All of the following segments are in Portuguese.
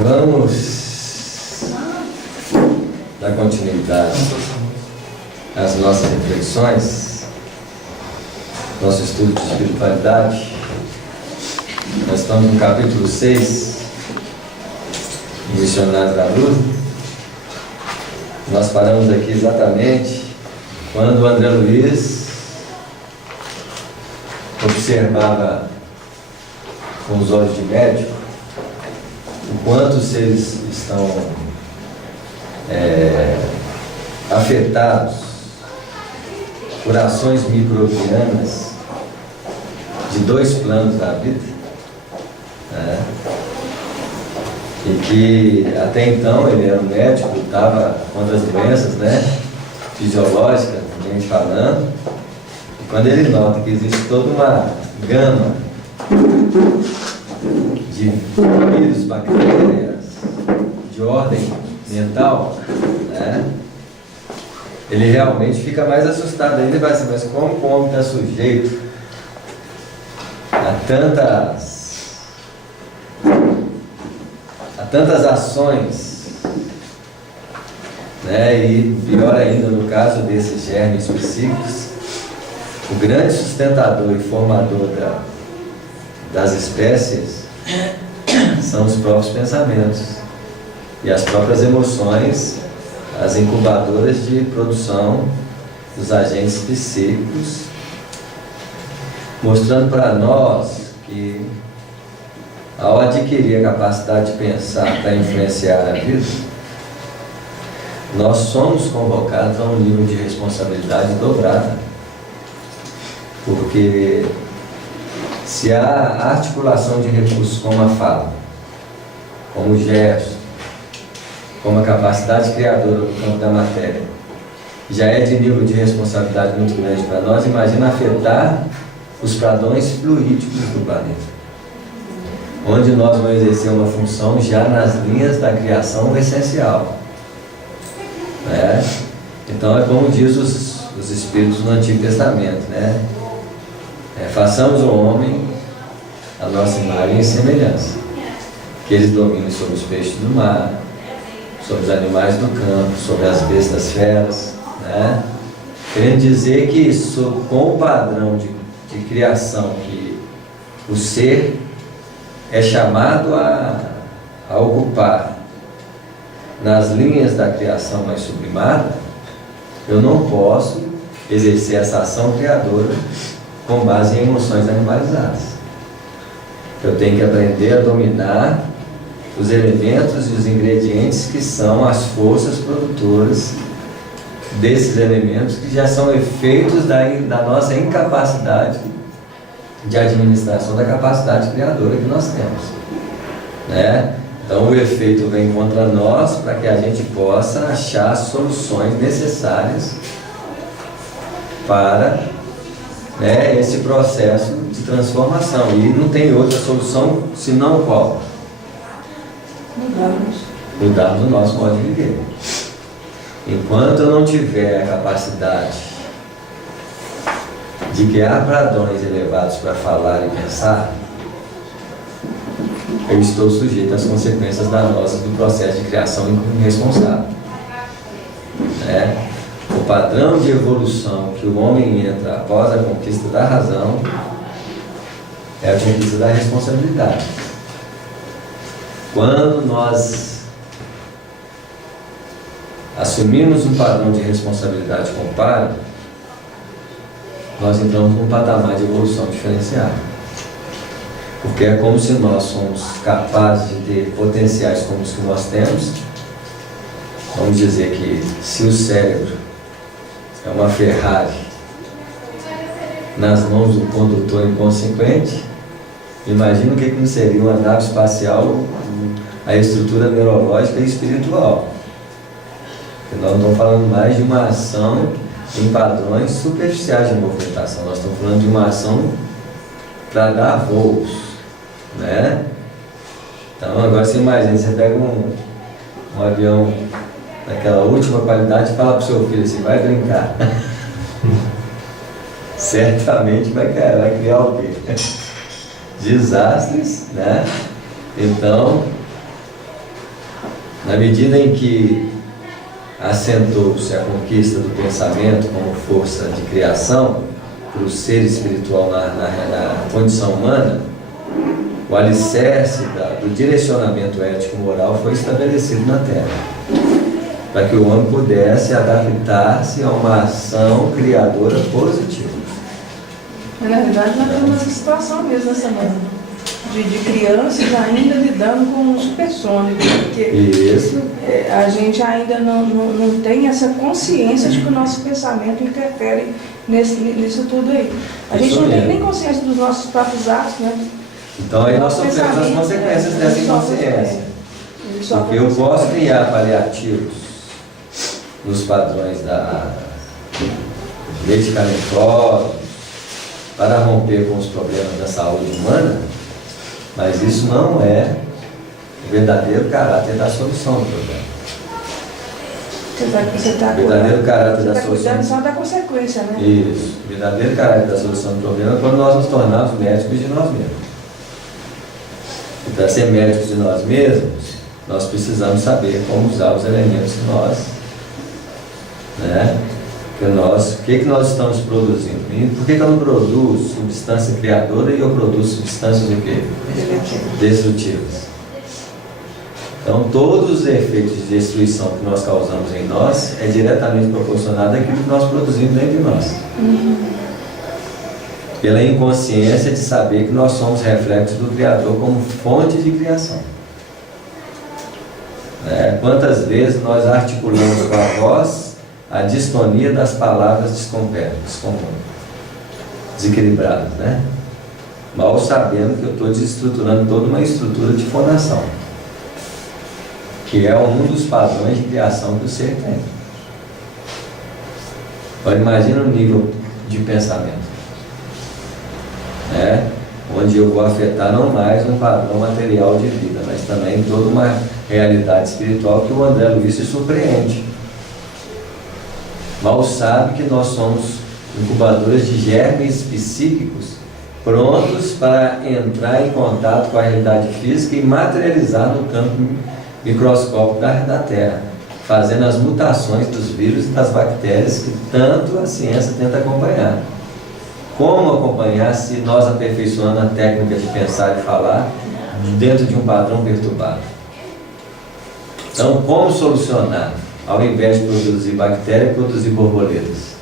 Vamos dar continuidade às nossas reflexões, nosso estudo de espiritualidade. Nós estamos no capítulo 6, Missionários da Luz. Nós paramos aqui exatamente quando o André Luiz observava com os olhos de médico o quanto os seres estão afetados por ações microbianas de dois planos da vida, né? E que até então ele era um médico, lutava contra as doenças, né, fisiológicas, falando, e quando ele nota que existe toda uma gama de vírus, bactérias, de ordem mental, né, ele realmente fica mais assustado ainda e vai assim, mas como o homem está sujeito a tantas ações, né? E pior ainda no caso desses germes psíquicos, o grande sustentador e formador das espécies são os próprios pensamentos e as próprias emoções, as incubadoras de produção dos agentes psíquicos, mostrando para nós que ao adquirir a capacidade de pensar para influenciar a vida, nós somos convocados a um nível de responsabilidade dobrada. Porque se há articulação de recursos como a fala, como o gesto, como a capacidade criadora do campo da matéria, já é de nível de responsabilidade muito grande para nós, imagina afetar os padrões fluídicos do planeta, onde nós vamos exercer uma função já nas linhas da criação essencial, né? Então é como diz os Espíritos no Antigo Testamento, né? Façamos o homem a nossa imagem e semelhança, que eles dominem sobre os peixes do mar, sobre os animais do campo, sobre as bestas feras, né? Querendo dizer que com o padrão de criação que o ser é chamado a ocupar nas linhas da criação mais sublimada, eu não posso exercer essa ação criadora com base em emoções animalizadas. Eu tenho que aprender a dominar os elementos e os ingredientes que são as forças produtoras desses elementos, que já são efeitos da nossa incapacidade de administração da capacidade criadora que nós temos, né? Então o efeito vem contra nós para que a gente possa achar as soluções necessárias para, né, esse processo de transformação. E não tem outra solução senão qual? Mudarmos o nosso modo de viver. Enquanto eu não tiver a capacidade de criar padrões elevados para falar e pensar, eu estou sujeito às consequências danosas do processo de criação irresponsável, né? O padrão de evolução que o homem entra após a conquista da razão é a conquista da responsabilidade. Quando nós assumimos um padrão de responsabilidade com o Pai, nós entramos num patamar de evolução diferenciado. Porque é como se nós somos capazes de ter potenciais como os que nós temos. Vamos dizer que se o cérebro é uma Ferrari nas mãos do condutor inconsequente, imagina o que não seria uma nave espacial, a estrutura neurológica e espiritual. Porque nós não estamos falando mais de uma ação em padrões superficiais de movimentação, nós estamos falando de uma ação para dar voos, né? Então agora você imagina, você pega um avião daquela última qualidade e fala para o seu filho assim, vai brincar. Certamente vai criar o quê? Desastres, né? Então Na medida em que assentou-se a conquista do pensamento como força de criação para o ser espiritual na condição humana, o alicerce do direcionamento ético-moral foi estabelecido na Terra, para que o homem pudesse adaptar-se a uma ação criadora positiva. Na verdade, nós temos essa situação mesmo essa semana, de crianças ainda lidando com o supersônico, porque Isso. A gente ainda não tem essa consciência de que o nosso pensamento interfere nisso tudo aí. A gente não tem nem consciência dos nossos próprios atos, né? Então aí nós sofremos as consequências dessa inconsciência. Porque eu posso criar paliativos nos padrões medicamentosos para romper com os problemas da saúde humana, mas isso não é o verdadeiro caráter da solução do problema. Você está O verdadeiro caráter da cuidando solução. só da consequência, né? Isso. O verdadeiro caráter da solução do problema é quando nós nos tornamos médicos de nós mesmos. E para ser médicos de nós mesmos, nós precisamos saber como usar os elementos que nós, o que nós estamos produzindo. E por que eu não produzo substância criadora e eu produzo substâncias o quê? Destrutivas. Então, todos os efeitos de destruição que nós causamos em nós é diretamente proporcionado àquilo que nós produzimos dentro de nós. Pela inconsciência de saber que nós somos reflexos do Criador como fonte de criação. Quantas vezes nós articulamos com a voz a distonia das palavras desequilibradas, né? Mal sabendo que eu estou desestruturando toda uma estrutura de fonação, que é um dos padrões de criação que o ser tem. Agora imagina o nível de pensamento, onde eu vou afetar não mais um padrão material de vida, mas também toda uma realidade espiritual que o André Luiz se surpreende. Mal sabe que nós somos incubadoras de germes psíquicos prontos para entrar em contato com a realidade física e materializar no campo microscópico da Terra, fazendo as mutações dos vírus e das bactérias que tanto a ciência tenta acompanhar. Como acompanhar se nós aperfeiçoando a técnica de pensar e falar dentro de um padrão perturbado? Então, como solucionar? Ao invés de produzir bactérias, produzir borboletas,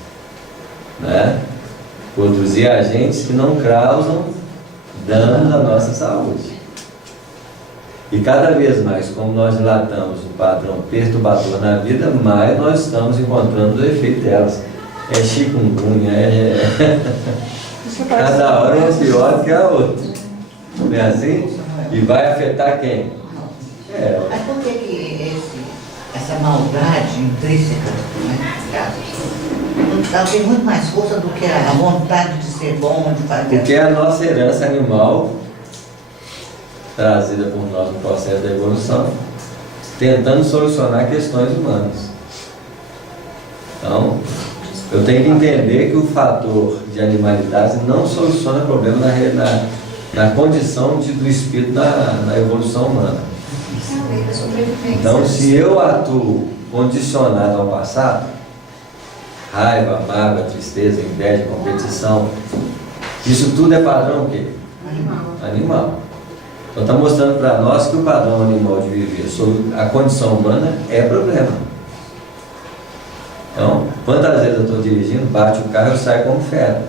produzir agentes que não causam dano à nossa saúde. E cada vez mais, como nós dilatamos o padrão perturbador na vida, mais nós estamos encontrando o efeito delas. É chikungunya, cada hora é pior que a outra. Não é assim? E vai afetar quem? Mas por que essa maldade intrínseca, ela tem muito mais força do que a vontade de ser bom, de fazer? Porque é a nossa herança animal, trazida por nós no processo da evolução, tentando solucionar questões humanas. Então, eu tenho que entender que o fator de animalidade não soluciona o problema na condição do espírito na evolução humana. Então, se eu atuo condicionado ao passado, raiva, mágoa, tristeza, inveja, competição, isso tudo é padrão o quê? Animal. Então está mostrando para nós que o padrão animal de viver sobre a condição humana é problema. Então, quantas vezes eu estou dirigindo, bate o carro e eu saio como fera.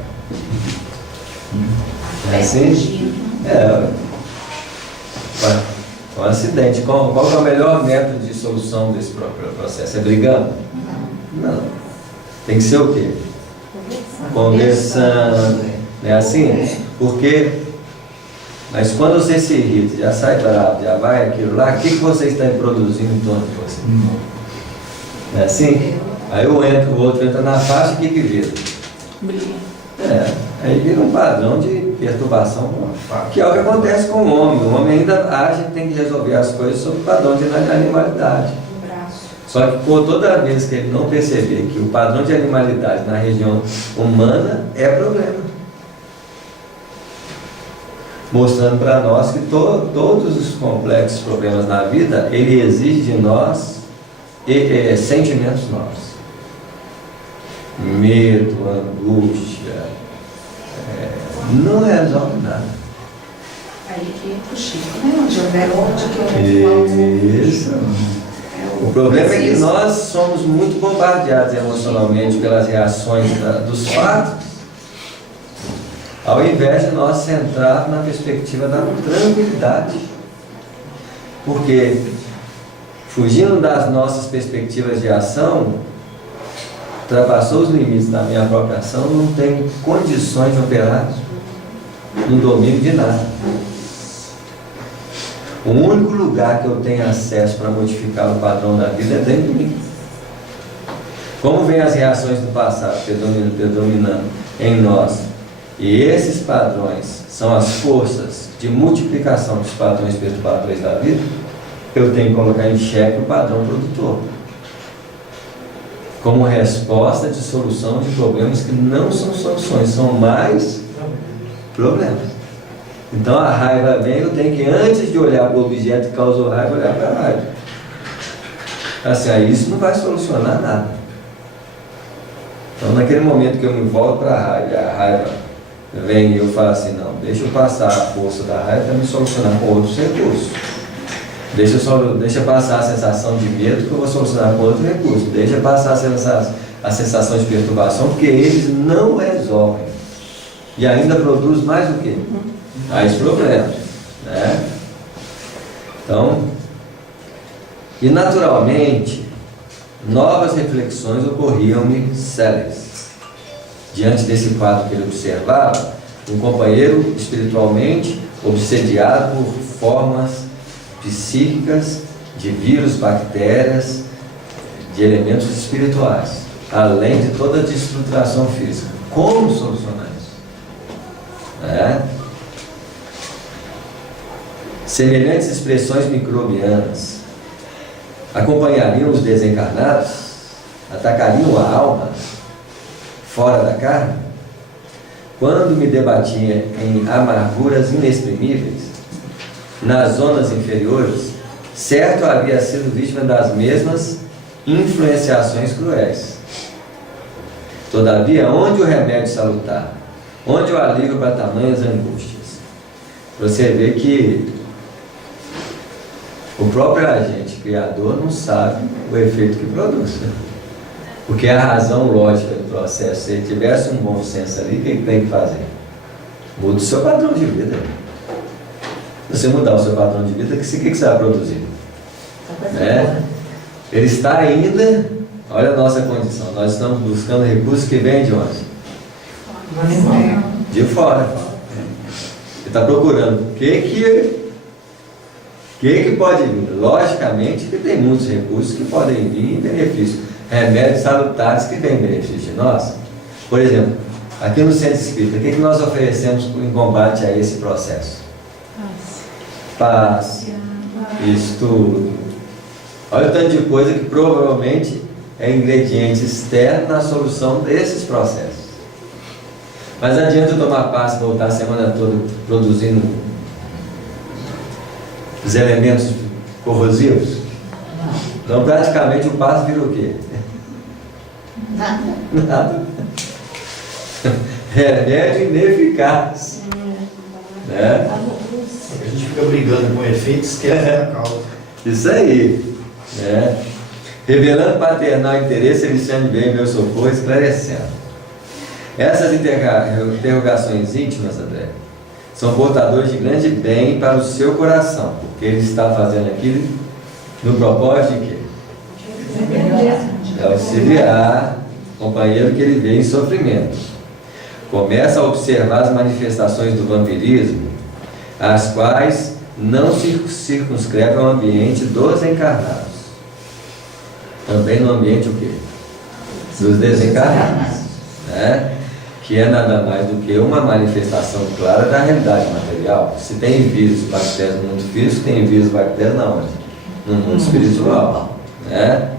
É assim? Um acidente. Qual é o melhor método de solução desse próprio processo? É brigando? Não. Tem que ser o quê? Conversando. Não é assim? Porque... Mas quando você se irrita, já sai bravo, já vai aquilo lá, o que você está produzindo em torno de você? Não é assim? Aí o outro entra na faixa, o que vira? Aí vira um padrão de perturbação, que é o que acontece com o homem. O homem ainda age e tem que resolver as coisas sob o padrão de animalidade. Só que por toda vez que ele não perceber que o padrão de animalidade na região humana é problema. mostrando para nós que todos os complexos problemas na vida, ele exige de nós sentimentos novos. Medo, angústia, não resolve nada. Aí que é possível, né? Onde houver ódio, Isso. O problema é que nós somos muito bombardeados emocionalmente pelas reações dos fatos, ao invés de nós centrar na perspectiva da tranquilidade. Porque, fugindo das nossas perspectivas de ação, ultrapassou os limites da minha própria ação, não tenho condições de operar no domínio de nada. O único lugar que eu tenho acesso para modificar o padrão da vida é dentro de mim. Como vem as reações do passado predominando em nós, e esses padrões são as forças de multiplicação dos padrões perturbadores da vida, eu tenho que colocar em xeque o padrão produtor, como resposta de solução de problemas que não são soluções, são mais problemas. Então a raiva vem, eu tenho que, antes de olhar para o objeto que causou raiva, olhar para a raiva. Assim, isso não vai solucionar nada. Então naquele momento que eu me volto para a raiva vem e eu falo assim, não, deixa eu passar a força da raiva para me solucionar com outros recursos. Deixa passar a sensação de medo que eu vou solucionar com outro recurso. Deixa passar a sensação de perturbação, porque eles não resolvem. E ainda produz mais o quê? Mais problemas, né? Então, e naturalmente, novas reflexões ocorriam-me céleres. Diante desse quadro que ele observava, um companheiro espiritualmente obsediado por formas psíquicas, de vírus, bactérias, de elementos espirituais, além de toda a desestruturação física. Como solucionar isso? Semelhantes expressões microbianas acompanhariam os desencarnados, atacariam a alma fora da carne, quando me debatia em amarguras inexprimíveis nas zonas inferiores, certo havia sido vítima das mesmas influenciações cruéis. Todavia, onde o remédio salutar, onde o alívio para tamanhas angústias? Você vê que o próprio agente criador não sabe o efeito que produz, né? Porque a razão lógica do processo, se ele tivesse um bom senso ali, o que ele tem que fazer? Muda o seu padrão de vida. Se você mudar o seu padrão de vida, o que você vai produzir? Ele está ainda, olha a nossa condição, nós estamos buscando recursos que vêm de onde? De fora. Ele está procurando o que pode vir. Logicamente que tem muitos recursos que podem vir em benefício. Remédios salutares que vêm em benefício de nós. Por exemplo, aqui no Centro Espírita, o que nós oferecemos em combate a esse processo? Paz, estudo. Olha o tanto de coisa que provavelmente é ingrediente externo na solução desses processos. Mas adianta eu tomar paz e voltar a semana toda produzindo os elementos corrosivos? Então praticamente o passo vira o quê? Nada. Remédio ineficaz. Né? A gente fica brigando com efeitos, esquece a causa. Isso aí. Né? Revelando paternal interesse, ele chama bem meu socorro, esclarecendo. Essas interrogações íntimas, André, são portadores de grande bem para o seu coração, porque ele está fazendo aquilo no propósito de quê? De auxiliar o companheiro que ele vê em sofrimento. Começa a observar as manifestações do vampirismo, as quais não se circunscrevem ao ambiente dos encarnados. Também no ambiente o quê? Dos desencarnados. Né? Que é nada mais do que uma manifestação clara da realidade material. Se tem vírus, bactérias no mundo físico, tem vírus, bactérias na onde? No mundo espiritual. Né?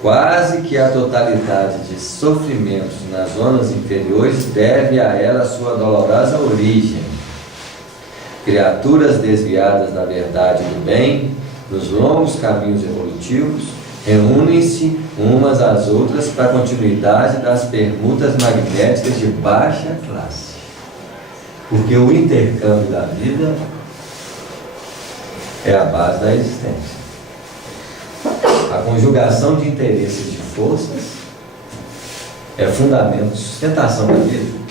Quase que a totalidade de sofrimentos nas zonas inferiores deve a ela a sua dolorosa origem. criaturas desviadas da verdade e do bem, nos longos caminhos evolutivos, reúnem-se umas às outras para a continuidade das permutas magnéticas de baixa classe. Porque o intercâmbio da vida é a base da existência. A conjugação de interesses e de forças é fundamento de sustentação da vida.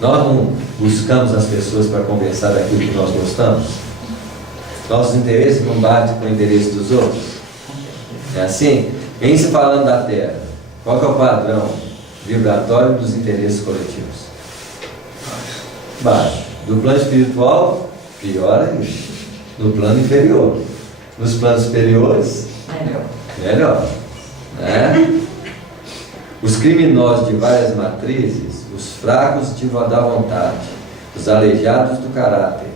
Nós não buscamos as pessoas para conversar daquilo que nós gostamos. Nossos interesses não batem com o interesse dos outros. É assim? Vem se falando da Terra. Qual que é o padrão vibratório dos interesses coletivos? Baixo. Do plano espiritual, pior ainda. No plano inferior. Nos planos superiores, melhor. Né? Os criminosos de várias matrizes, os fracos de da vontade, os aleijados do caráter,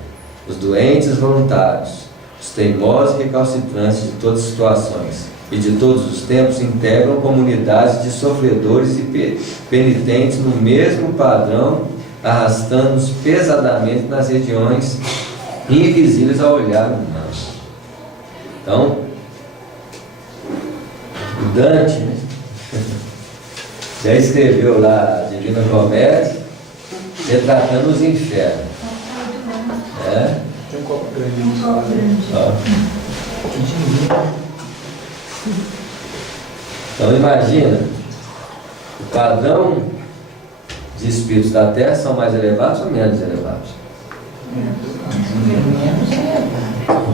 os doentes voluntários, os teimosos e recalcitrantes de todas as situações e de todos os tempos integram comunidades de sofredores e penitentes no mesmo padrão, arrastando-os pesadamente nas regiões invisíveis ao olhar humano. Então, o Dante, né, já escreveu lá a Divina Comédia, retratando os infernos. Né? Tem um copo grande. Então imagina, o padrão de espíritos da Terra são mais elevados ou menos elevados?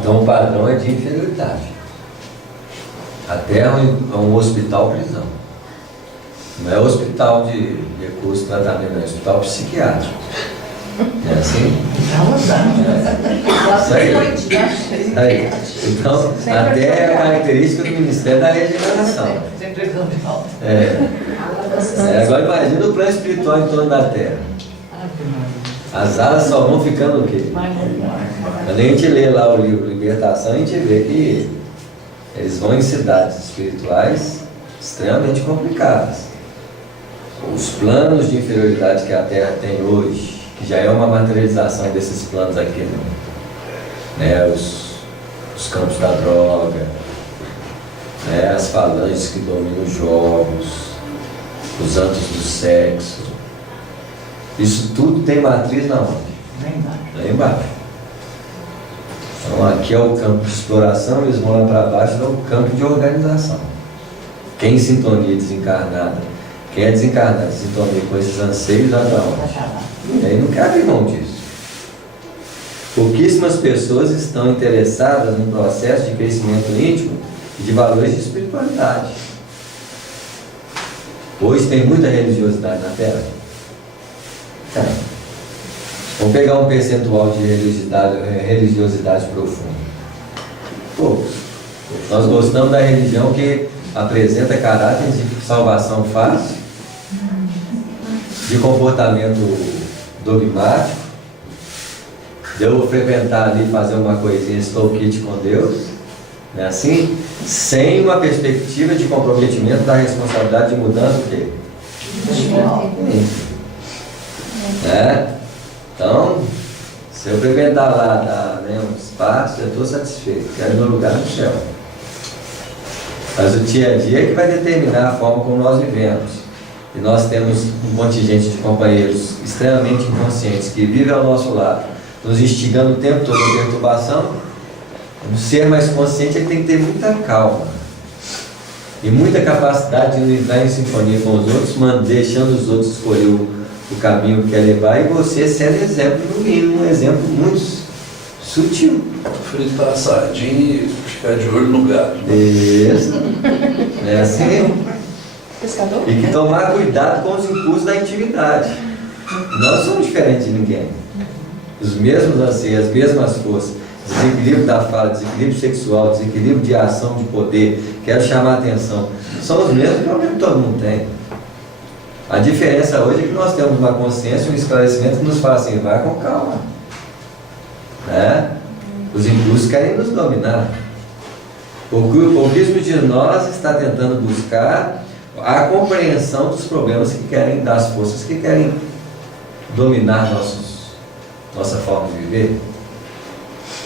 Então o padrão é de inferioridade. A Terra é um hospital-prisão. Não é hospital de recurso de tratamento, é hospital psiquiátrico. É assim? Isso aí. Então, a Terra é a característica do Ministério da Regeneração. Agora imagina o plano espiritual em torno da Terra. As alas só vão ficando o quê? Quando a gente lê lá o livro Libertação, a gente vê que eles vão em cidades espirituais extremamente complicadas. Os planos de inferioridade que a Terra tem hoje, que já é uma materialização desses planos aqui, né? Os campos da droga, né? As falanges que dominam os jogos, os antros do sexo, isso tudo tem matriz na onde? Lá embaixo. Então aqui é o campo de exploração, eles vão lá para baixo, é o campo de organização. Quem sintonia desencarnada, quem é desencarnado, sintonia com esses anseios, vai para onde? E aí não quer abrir mão disso. Pouquíssimas pessoas estão interessadas no processo de crescimento íntimo e de valores de espiritualidade. Hoje tem muita religiosidade na Terra. Tem. Vamos pegar um percentual de religiosidade profunda. Poucos. Nós gostamos da religião que apresenta caráter de salvação fácil, de comportamento dogmático, de eu frequentar ali, fazer uma coisinha, estou kit com Deus, não é assim? Sem uma perspectiva de comprometimento da responsabilidade de mudança o quê? Então, se eu frequentar lá, um espaço, eu estou satisfeito, quero meu lugar no céu. Mas o dia a dia é que vai determinar a forma como nós vivemos. E nós temos um contingente de companheiros extremamente inconscientes que vivem ao nosso lado, nos instigando o tempo todo a perturbação. Um ser mais consciente ele tem que ter muita calma e muita capacidade de entrar em sintonia com os outros, deixando os outros escolher o caminho que quer levar, e você sendo exemplo, no mínimo, um exemplo muito sutil. Fritar a sardinha e ficar de olho no gato. Isso. É assim. Pescador? E que tomar cuidado com os impulsos da intimidade. Nós somos diferentes de ninguém. Os mesmos anseios, as mesmas forças, desequilíbrio da fala, desequilíbrio sexual, desequilíbrio de ação, de poder, quero chamar a atenção, são os mesmos problemas que todo mundo tem. A diferença hoje é que nós temos uma consciência, um esclarecimento que nos fala assim, vai com calma. Né? Os impulsos querem nos dominar. Pouquíssimo de nós está tentando buscar a compreensão dos problemas que querem, das forças que querem dominar nossa forma de viver.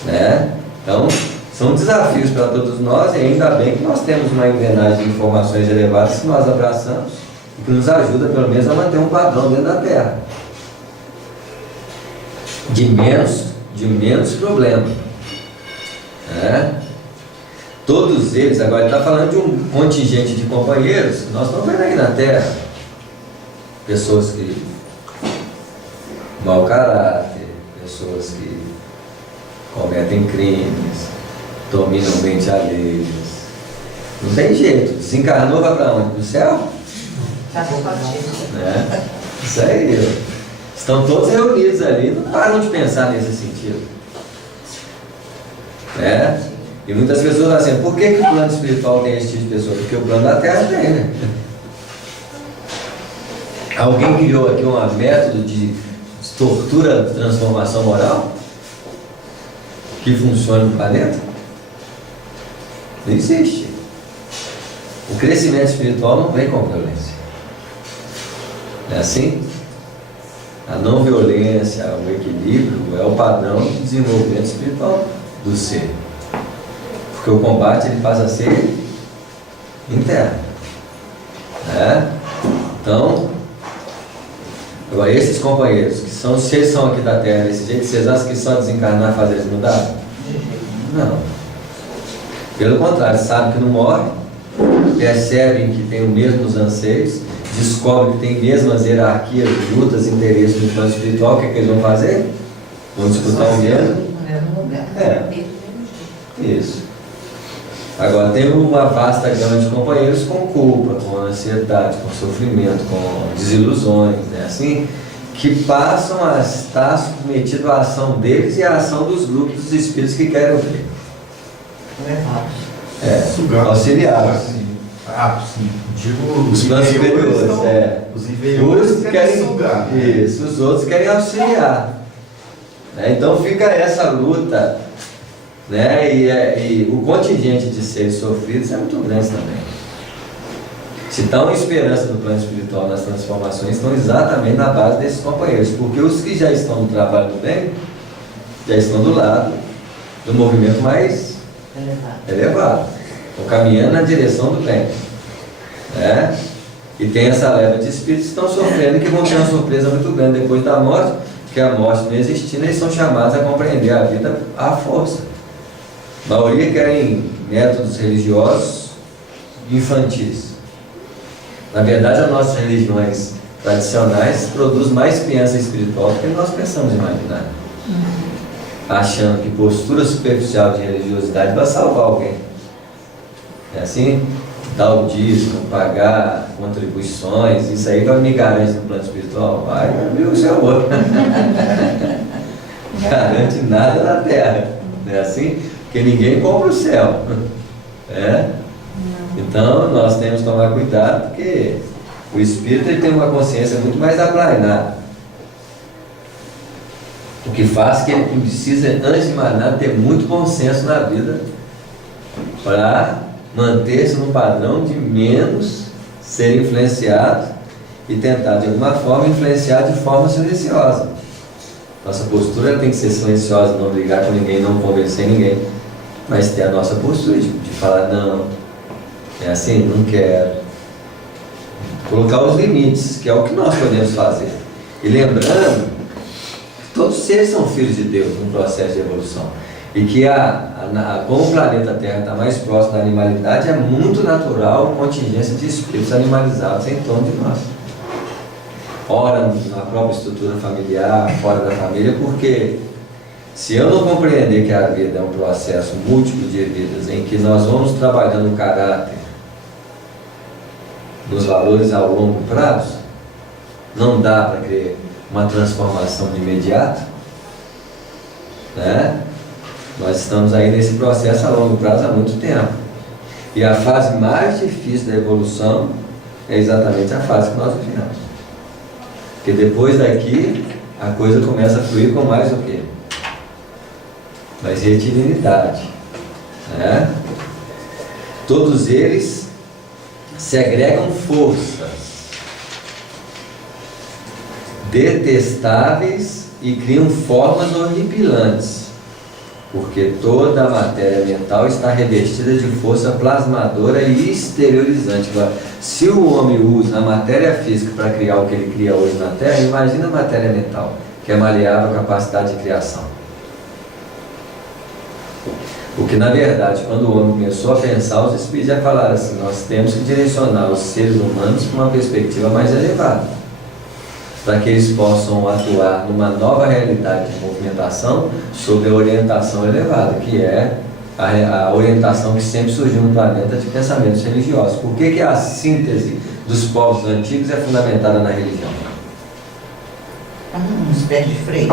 né? Então, são desafios para todos nós, e ainda bem que nós temos uma engrenagem de informações elevadas que nós abraçamos e que nos ajuda, pelo menos, a manter um padrão dentro da Terra. De menos problema. Né? Todos eles, agora ele está falando de um contingente de companheiros que nós estamos vendo aqui na Terra. Pessoas que mau caráter, pessoas que cometem crimes, dominam bens alheios. Não tem jeito. Desencarnou, vai para onde? Para o céu? Né? Isso aí. Estão todos reunidos ali, não param de pensar nesse sentido. Né? E muitas pessoas falam assim, por que o plano espiritual tem esse tipo de pessoa? Porque o plano da Terra tem, né? Alguém criou aqui um método de tortura, transformação moral que funciona no planeta? Não existe. O crescimento espiritual não vem com violência. Não é assim? A não violência, o equilíbrio é o padrão de desenvolvimento espiritual do ser. Porque o combate ele passa a ser interno. Né? Então, agora esses companheiros, que são, se eles são aqui da Terra desse jeito, vocês acham que só desencarnar faz eles mudar? Não. Pelo contrário, sabem que não morrem, percebem que tem os mesmos anseios, descobrem que tem mesmas hierarquias, lutas, interesses no plano espiritual. O que eles vão fazer? Vão disputar o mesmo? Isso. Agora tem uma vasta gama de companheiros com culpa, com ansiedade, com sofrimento, com desilusões, né? Assim, que passam a estar submetidos à ação deles e à ação dos grupos dos espíritos que querem ver. Auxiliares. Sim. Digo, Os planos superiores. Os inferiores querem sugar. Isso, os outros querem auxiliar. Né? Então fica essa luta. Né? E o contingente de seres sofridos é muito grande também. Se estão em esperança no plano espiritual, nas transformações, estão exatamente na base desses companheiros, porque os que já estão no trabalho do bem, já estão do lado do movimento mais elevado, estão caminhando na direção do bem. Né? E tem essa leva de espíritos que estão sofrendo, que vão ter uma surpresa muito grande depois da morte, porque a morte não existindo, eles são chamados a compreender a vida à força. A maioria querem métodos religiosos infantis. Na verdade, as nossas religiões tradicionais produzem mais criança espiritual do que nós pensamos imaginar. Achando que postura superficial de religiosidade vai salvar alguém. É assim? Dar o dízimo, pagar contribuições, isso aí vai me garante no plano espiritual? Vai, meu Senhor. Garante nada na Terra. Não é assim? Porque ninguém compra o céu. Então nós temos que tomar cuidado, porque o espírito ele tem uma consciência muito mais aplainada. O que faz que ele precisa, antes de mais nada, ter muito bom senso na vida para manter-se no padrão de menos ser influenciado e tentar de alguma forma influenciar de forma silenciosa. Nossa postura tem que ser silenciosa, não brigar com ninguém, não convencer ninguém, mas ter a nossa postura de falar não, é assim, não quero. Colocar os limites, que é o que nós podemos fazer. E lembrando que todos os seres são filhos de Deus no processo de evolução. E que como o planeta Terra está mais próximo da animalidade, é muito natural a contingência de espíritos animalizados em torno de nós. Ora na própria estrutura familiar, fora da família, porque se eu não compreender que a vida é um processo múltiplo de vidas, em que nós vamos trabalhando o caráter, nos valores ao longo prazo, não dá para criar uma transformação de imediato, né? Nós estamos aí nesse processo a longo prazo há muito tempo. E a fase mais difícil da evolução é exatamente a fase que nós vivemos. Porque depois daqui, a coisa começa a fluir com mais o quê? Mais retilinidade. Né? Todos eles segregam forças detestáveis e criam formas horripilantes. porque toda a matéria mental está revestida de força plasmadora e exteriorizante. Agora, se o homem usa a matéria física para criar o que ele cria hoje na Terra, imagina a matéria mental, que é maleável a capacidade de criação. Porque, na verdade, quando o homem começou a pensar, os espíritos já falaram assim, nós temos que direcionar os seres humanos para uma perspectiva mais elevada, para que eles possam atuar numa nova realidade de movimentação sob a orientação elevada, que é a orientação que sempre surgiu no planeta de pensamentos religiosos. Por que a síntese dos povos antigos é fundamentada na religião? Uma espécie de freio.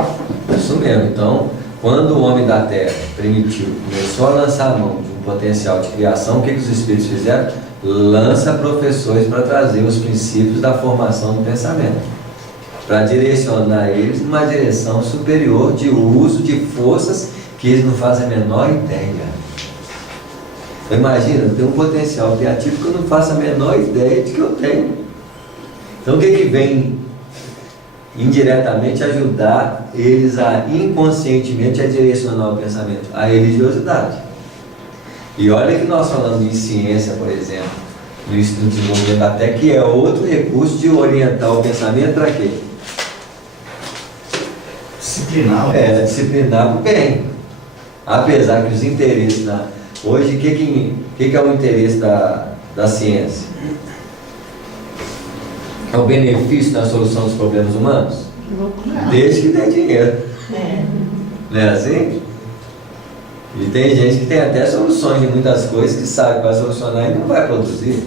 Isso mesmo. Então, quando o homem da Terra, primitivo, começou a lançar a mão de um potencial de criação, o que os espíritos fizeram? Lança professores para trazer os princípios da formação do pensamento, para direcionar eles numa direção superior de uso de forças que eles não fazem a menor ideia. Então, imagina, eu tenho um potencial criativo que eu não faço a menor ideia de que eu tenho. Então, o que vem indiretamente ajudar eles a inconscientemente a direcionar o pensamento? A religiosidade. E olha que nós falamos em ciência, por exemplo, no Instituto de Desenvolvimento da Terra, que é outro recurso de orientar o pensamento para quê? Disciplinar. Disciplinar para o bem. Apesar que os interesses hoje, o que é o interesse da ciência? É o benefício na solução dos problemas humanos? Desde que dê dinheiro. Não é assim? E tem gente que tem até soluções de muitas coisas que sabe que vai solucionar e não vai produzir.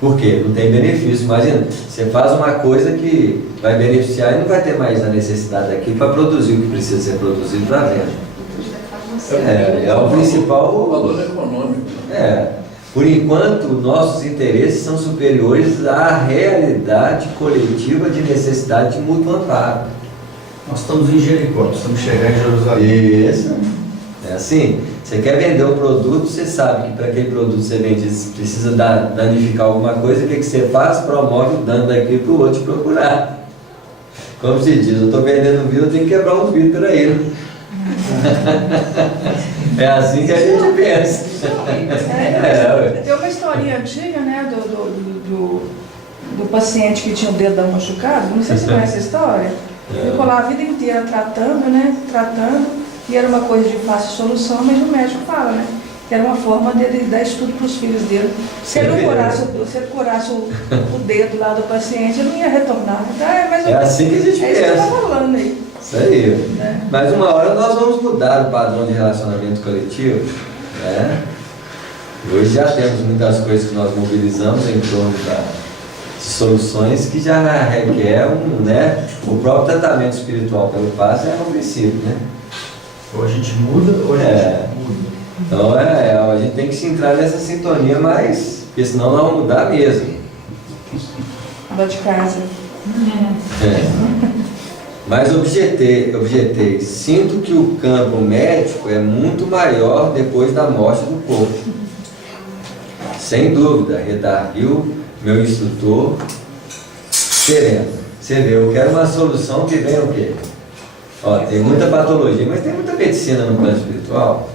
Por quê? Não tem benefício. Imagina, você faz uma coisa que vai beneficiar e não vai ter mais a necessidade aqui para produzir o que precisa ser produzido para venda. É o principal valor econômico. Por enquanto, nossos interesses são superiores à realidade coletiva de necessidade de mútuo amparo. Nós estamos em Jericó, precisamos chegar em Jerusalém. Isso. É assim, você quer vender um produto, você sabe que para aquele produto você vende, você precisa danificar alguma coisa, o que você faz? Promove o dano daqui para o outro procurar. Como se diz, eu estou vendendo vidro, eu tenho que quebrar uns vidros por aí. É assim que a gente pensa. Tem uma historinha antiga, né, do paciente que tinha o dedo machucado, não sei se você conhece a história. Ele ficou lá a vida inteira tratando, e era uma coisa de fácil solução, mas o médico fala, né, que era uma forma dele dar estudo para os filhos dele. Se ele curasse o dedo lá do paciente, ele não ia retornar. Mas é assim que a gente pensa. É isso que você está falando aí. Isso aí. Mas uma hora nós vamos mudar o padrão de relacionamento coletivo, né? Hoje já temos muitas coisas que nós mobilizamos em torno de soluções que já requer o próprio tratamento espiritual pelo passe é um princípio, né? Ou a gente muda, ou a gente muda. Então a gente tem que se entrar nessa sintonia, porque senão nós vamos mudar mesmo. Lá de casa. Mas objetei, sinto que o campo médico é muito maior depois da morte do corpo. Sem dúvida, redarguiu meu instrutor sereno. Você vê, eu quero uma solução que venha o quê? Tem muita patologia, mas tem muita medicina no plano espiritual.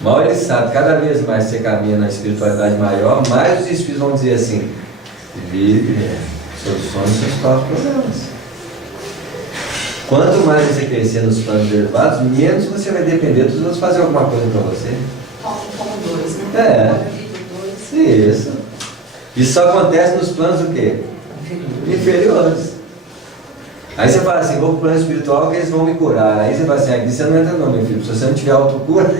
Mal ele sabe, cada vez mais você caminha na espiritualidade maior, mais os espíritos vão dizer assim, vive soluções dos seus próprios problemas. Quanto mais você crescer nos planos elevados, menos você vai depender dos outros fazer alguma coisa para você. Como dois, né? Isso. Isso só acontece nos planos do quê? Inferiores. Aí você fala assim, vou para o plano espiritual que eles vão me curar. Aí você fala assim, aqui você não entra não, meu filho. Se você não tiver autocura,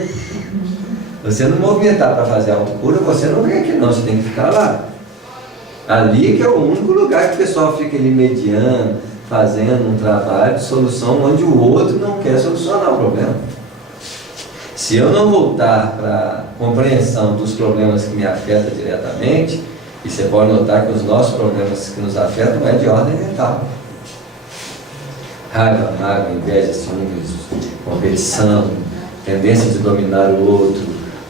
você não movimentar para fazer autocura, você não vem aqui não, você tem que ficar lá. Ali que é o único lugar que o pessoal fica ali mediando, fazendo um trabalho de solução onde o outro não quer solucionar o problema. Se eu não voltar para a compreensão dos problemas que me afetam diretamente, e você pode notar que os nossos problemas que nos afetam não é de ordem mental. Raiva, mágoa, inveja, ciúmes, competição, tendência de dominar o outro,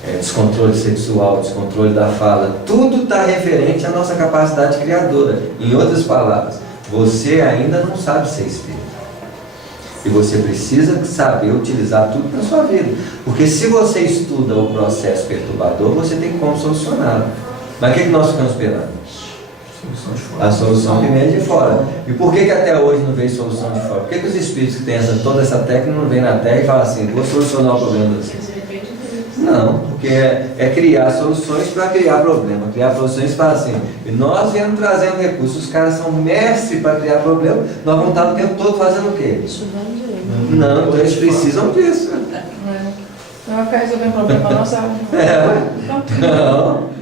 descontrole sexual, descontrole da fala, tudo está referente à nossa capacidade criadora. Em outras palavras, você ainda não sabe ser espírito. E você precisa saber utilizar tudo na sua vida. Porque se você estuda o processo perturbador, você tem como solucioná-lo. Mas o que nós ficamos esperando? A solução que vem de fora. E por que até hoje não veio solução de fora? Por que os espíritos que têm toda essa técnica não vêm na Terra e falam assim, vou solucionar o problema de vocês? Não, porque é criar soluções para criar problema. Criar soluções para assim. E nós viemos trazendo recursos. Os caras são mestres para criar problema. Nós vamos estar o tempo todo fazendo o quê? Não, então eles precisam disso. Não vai ficar resolvendo problema nosso. Não.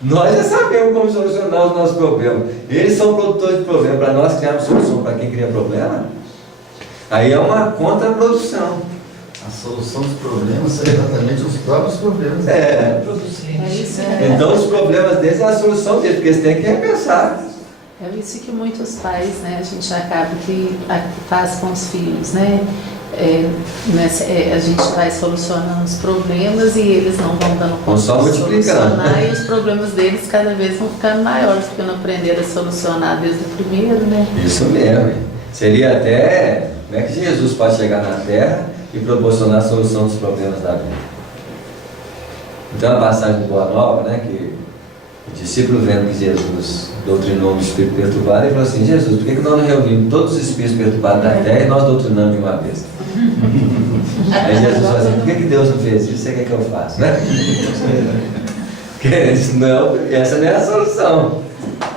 Nós já sabemos como solucionar os nossos problemas. Eles são produtores de problemas. Para nós criarmos solução para quem cria problema, aí é uma contraprodução. A solução dos problemas são exatamente os próprios problemas. Então os problemas deles é a solução deles, porque eles têm que repensar. É isso que muitos pais, né, a gente acaba que faz com os filhos, né? A gente vai solucionando os problemas e eles não vão dando conta de solucionar, e os problemas deles cada vez vão ficando maiores, porque não aprenderam a solucionar desde o primeiro, né? Isso mesmo. Seria até como é que Jesus pode chegar na Terra e proporcionar a solução dos problemas da vida. Então a passagem de Boa Nova, né, que o discípulo vendo que Jesus doutrinou um espírito perturbado, ele falou assim, Jesus, por que nós não reunimos todos os espíritos perturbados da Terra e nós doutrinamos de uma vez? Aí Jesus falou assim, por que Deus não fez isso? Você quer que eu faça, né? Não, essa não é a solução.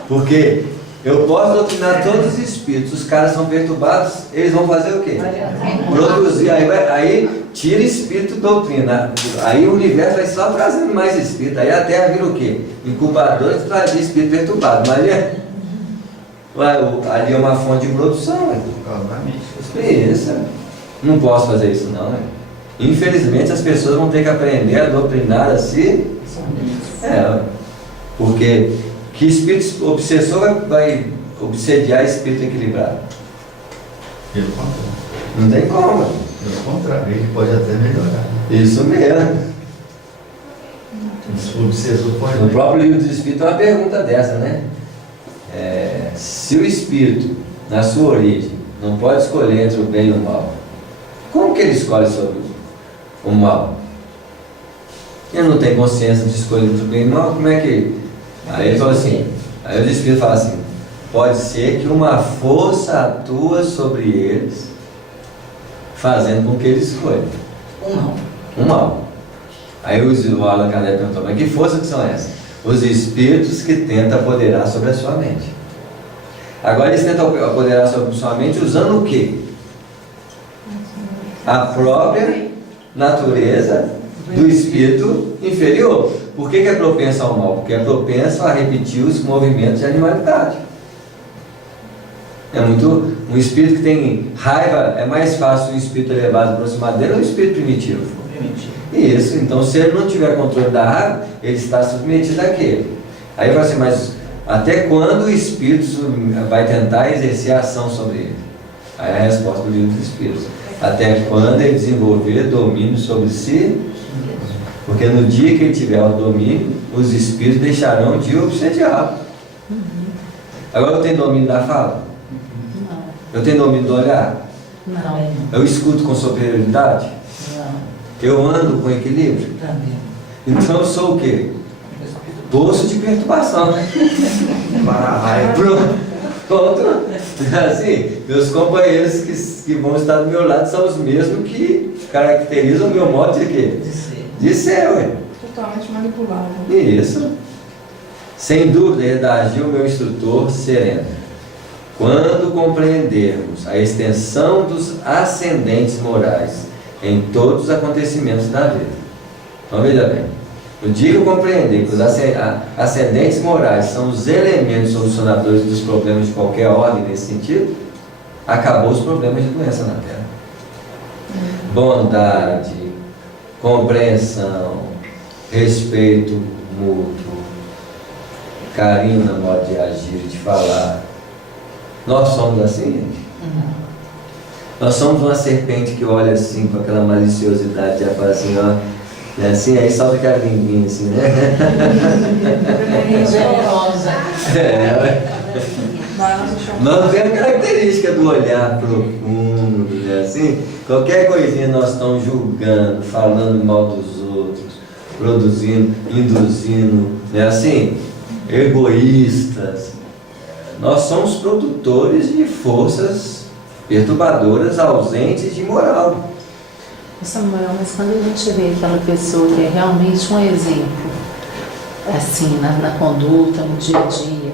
Porque eu posso doutrinar todos os espíritos, os caras são perturbados, eles vão fazer o quê? Produzir, aí tira espírito doutrina, aí o universo vai só trazendo mais espírito, aí a Terra vira o quê? Incubador de trazer espírito perturbado, mas ali é uma fonte de produção. Isso. Não posso fazer isso não. Infelizmente as pessoas vão ter que aprender a doutrinar assim. Porque que espírito obsessor vai obsediar espírito equilibrado? Pelo contrário. Não tem como. Pelo contrário, ele pode até melhorar. Isso mesmo. O obsessor pode. No próprio livro dos espíritos tem uma pergunta dessa, né? Se o espírito, na sua origem, não pode escolher entre o bem e o mal, como que ele escolhe sobre o mal? Ele não tem consciência de escolher entre o bem e o mal, como é que... Aí ele falou assim, aí o Espírito fala assim, pode ser que uma força atua sobre eles, fazendo com que eles escolham. Um mal. Aí o Allan Kardec perguntou, mas que forças que são essas? Os espíritos que tentam apoderar sobre a sua mente. Agora eles tentam apoderar sobre a sua mente usando o quê? A própria natureza do espírito inferior. Por que é propenso ao mal? Porque é propenso a repetir os movimentos de animalidade. Um espírito que tem raiva, é mais fácil um espírito elevado aproximar dele ou um espírito primitivo? Isso, então se ele não tiver controle da raiva, ele está submetido àquele. Aí vai assim, mas até quando o espírito vai tentar exercer ação sobre ele? Aí a resposta do livro dos espíritos. Até quando ele desenvolver domínio sobre si, porque no dia que ele tiver o domínio, os espíritos deixarão de obsediá-lo. Agora eu tenho domínio da fala? Não. Eu tenho domínio do olhar? Não. Eu escuto com superioridade? Eu ando com equilíbrio? Então eu sou o quê? Poço de perturbação. Pronto. Assim, meus companheiros que vão estar do meu lado são os mesmos que caracterizam o meu modo de quê? De ser, ué. Totalmente manipulado. Isso. Sem dúvida, redagiu o meu instrutor sereno. Quando compreendermos a extensão dos ascendentes morais em todos os acontecimentos da vida. Então veja bem, no dia que eu compreender que os ascendentes morais são os elementos solucionadores dos problemas de qualquer ordem nesse sentido, acabou os problemas de doença na Terra. Bondade, compreensão, respeito mútuo, carinho no modo de agir e de falar. Nós somos assim, gente? Nós somos uma serpente que olha assim com aquela maliciosidade, já fala assim, ó, assim, aí solta aquela linguinha assim, né? Generosa. Nós temos característica do olhar profundo, né? Assim, qualquer coisinha nós estamos julgando, falando mal dos outros, produzindo, induzindo, né? Assim, egoístas. Nós somos produtores de forças perturbadoras ausentes de moral. Samuel, mas quando a gente vê aquela pessoa que é realmente um exemplo, assim, na conduta, no dia a dia,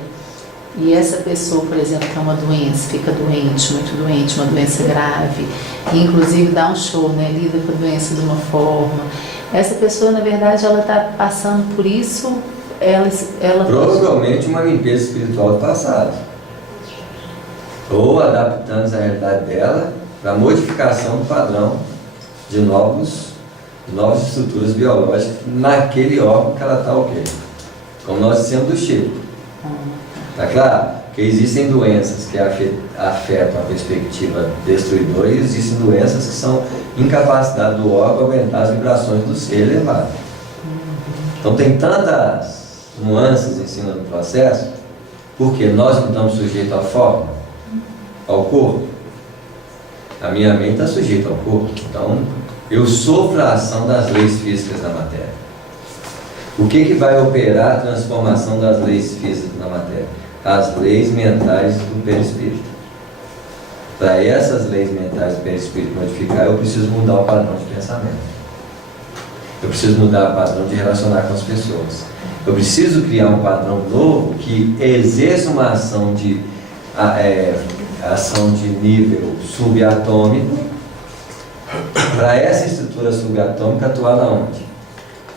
e essa pessoa, por exemplo, tem uma doença, fica doente, muito doente, uma doença grave, e inclusive dá um show, né, lida com a doença de uma forma, essa pessoa, na verdade, ela está passando por isso, ela provavelmente uma limpeza espiritual do passado, ou adaptando-se à realidade dela para a modificação do padrão de novas estruturas biológicas naquele órgão que ela está ok. Como nós dissemos do Chico. Está claro? Que existem doenças que afetam a perspectiva destruidora e existem doenças que são incapacidade do órgão aguentar as vibrações do ser elevado. Então tem tantas nuances em cima do processo, porque nós não estamos sujeitos à forma, ao corpo. A minha mente está sujeita ao corpo. Então, eu sofro a ação das leis físicas da matéria. O que vai operar a transformação das leis físicas na matéria? As leis mentais do perispírito. Para essas leis mentais do perispírito modificar, eu preciso mudar o padrão de pensamento. Eu preciso mudar o padrão de relacionar com as pessoas. Eu preciso criar um padrão novo que exerça uma ação de nível subatômico, para essa estrutura subatômica atuar na onde?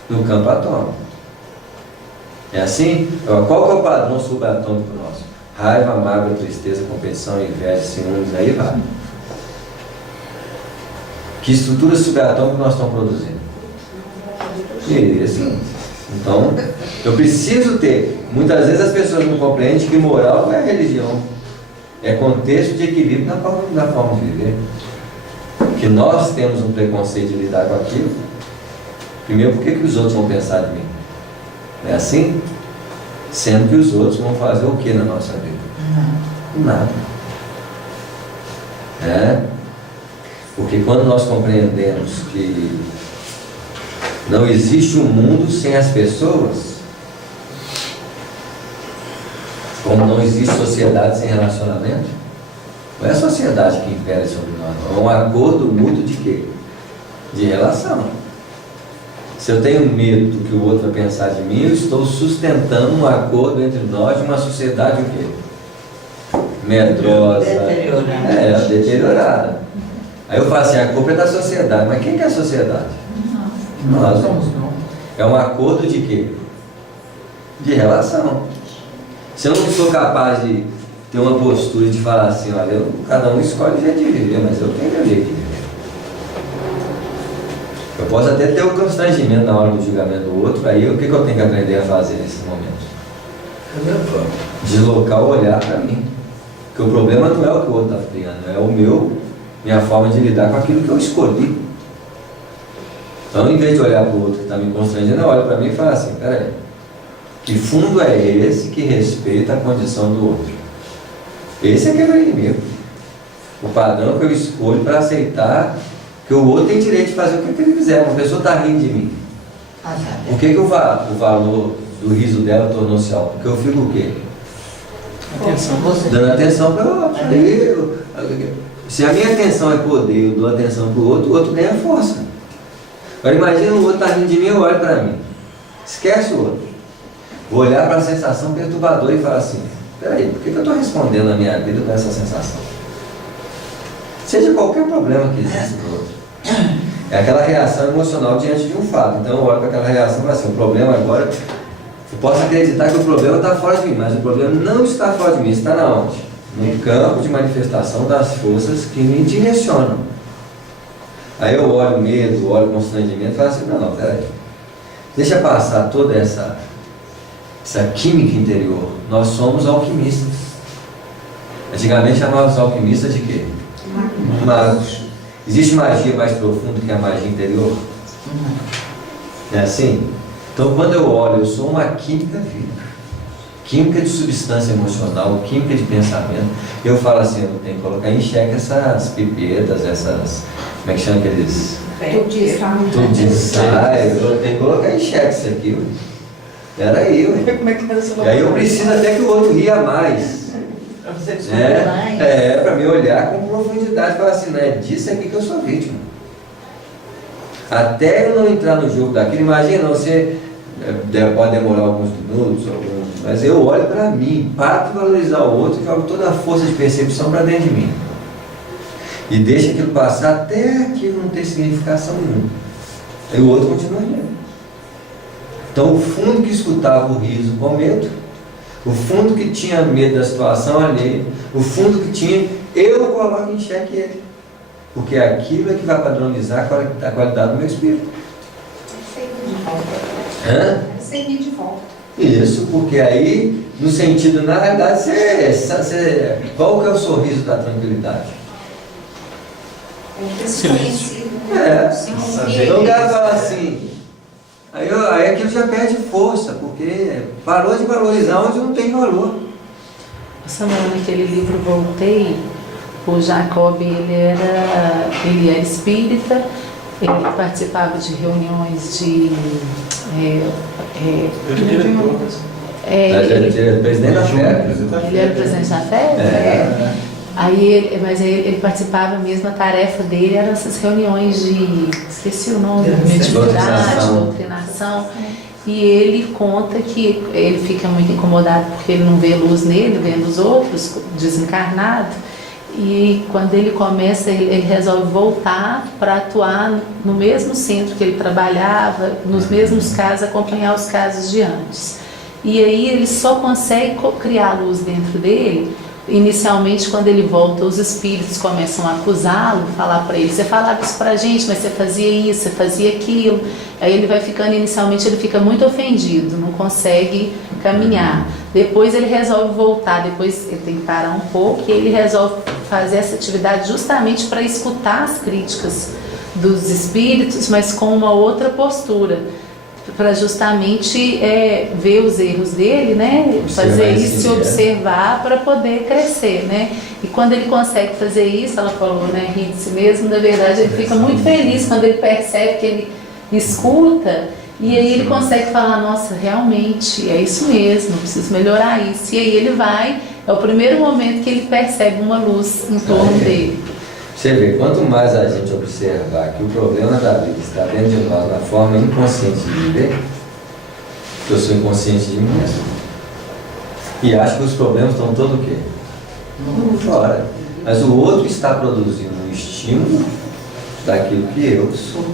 No campo atômico. É assim? Qual que é o padrão subatômico nosso? Raiva, mágoa, tristeza, competição, inveja, ciúmes, aí vai. Que estrutura subatômica nós estamos produzindo? Isso. Então, eu preciso ter. Muitas vezes as pessoas não compreendem que moral não é religião. É contexto de equilíbrio na forma de viver. Que nós temos um preconceito de lidar com aquilo. Primeiro, por que os outros vão pensar de mim? Não é assim? Sendo que os outros vão fazer o que na nossa vida? Nada. Porque quando nós compreendemos que não existe um mundo sem as pessoas, como não existe sociedade sem relacionamento, não é a sociedade que impera sobre nós, é um acordo mútuo de quê? De relação. Se eu tenho medo do que o outro vai pensar de mim, eu estou sustentando um acordo entre nós de uma sociedade o quê? Medrosa, deteriorada. Aí eu falo assim, a culpa é da sociedade, mas quem que é a sociedade? Nós somos. É um acordo de quê? De relação. Se eu não sou capaz de ter uma postura de falar assim, olha, cada um escolhe o jeito de viver, mas eu tenho meu jeito de viver. Eu posso até ter o constrangimento na hora do julgamento do outro, aí o que eu tenho que aprender a fazer nesse momento? Deslocar o olhar para mim. Porque o problema não é o que o outro está criando, é minha forma de lidar com aquilo que eu escolhi. Então, em vez de olhar para o outro que está me constrangendo, eu olho para mim e falo assim, peraí, que fundo é esse que respeita a condição do outro? Esse é que é meu inimigo. O padrão que eu escolho para aceitar que o outro tem direito de fazer o que ele quiser. Uma pessoa está rindo de mim. Por que o valor do riso dela tornou-se alto? Porque eu fico o quê? Dando atenção para o outro. Se a minha atenção é poder, eu dou atenção para o outro ganha força. Agora imagina o outro está rindo de mim, eu olho para mim. Esquece o outro. Vou olhar para a sensação perturbadora e falar assim, peraí, por que eu estou respondendo a minha vida com essa sensação? Seja qualquer problema que existe no outro. É aquela reação emocional diante de um fato. Então eu olho para aquela reação e falo assim, o problema agora, eu posso acreditar que o problema está fora de mim, mas o problema não está fora de mim, está na onde? No campo de manifestação das forças que me direcionam. Aí eu olho o medo, olho o constrangimento e falo assim, não, peraí, deixa passar toda essa química interior. Nós somos alquimistas. Antigamente chamávamos alquimistas de quê? Magos. Existe magia mais profunda que a magia interior? Não é assim? Então quando eu olho, eu sou uma química viva, química de substância emocional, química de pensamento. Eu falo assim, eu tenho que colocar em xeque essas pipetas, essas, como é que chama aqueles... Tudo de Tudo de ensaio, eu tenho que colocar em xeque isso aqui, ué. Peraí, ué. Como é que era essa E aí eu preciso até que o outro ria mais. Pra você descobrir mais. Para me olhar com profundidade e falar assim, não é disso aqui que eu sou vítima. Até eu não entrar no jogo daquilo, imagina, você pode demorar alguns minutos, mas eu olho para mim, paro de valorizar o outro e jogo toda a força de percepção para dentro de mim. E deixa aquilo passar até aquilo não ter significação nenhuma. Aí o outro continua rindo. Então o fundo que escutava o riso com medo, o fundo que tinha medo da situação alheia, o fundo que tinha, eu coloco em xeque ele. Porque aquilo é que vai padronizar a qualidade do meu espírito. Seguir de volta. Hã? Seguir de volta. Isso, porque aí, no sentido, na realidade, qual que é o sorriso da tranquilidade? É desconhecido. Então o cara fala assim, aí aquilo já perde força, porque parou de valorizar onde não tem valor. Samuel, naquele livro Voltei, o Jacob, ele era espírita, ele participava de reuniões de... Ele era presidente da FEB. Ele era presidente da FEB? Aí ele participava mesmo, a tarefa dele era essas reuniões de, esqueci o nome, mediunidade, doutrinação. E ele conta que ele fica muito incomodado porque ele não vê luz nele, vê nos outros, desencarnado. E quando ele começa, ele resolve voltar para atuar no mesmo centro que ele trabalhava, nos mesmos casos, acompanhar os casos de antes. E aí ele só consegue criar luz dentro dele. Inicialmente, quando ele volta, os espíritos começam a acusá-lo, falar para ele, você falava isso pra gente, mas você fazia isso, você fazia aquilo. Aí ele vai ficando, inicialmente ele fica muito ofendido, não consegue caminhar. Depois ele resolve voltar, depois ele tem que parar um pouco e ele resolve fazer essa atividade justamente para escutar as críticas dos espíritos, mas com uma outra postura, para justamente ver os erros dele, né? Fazer isso, se observar para poder crescer, né? E quando ele consegue fazer isso, ela falou, né, rir de si mesmo, na verdade ele fica muito feliz quando ele percebe que ele escuta e aí ele consegue falar, nossa, realmente é isso mesmo, preciso melhorar isso. E aí ele vai, é o primeiro momento que ele percebe uma luz em torno dele. Você vê, quanto mais a gente observar que o problema da vida está dentro de nós, na forma inconsciente de viver, que eu sou inconsciente de mim mesmo, e acho que os problemas estão todos o quê? Fora. Mas o outro está produzindo um estímulo daquilo que eu sou.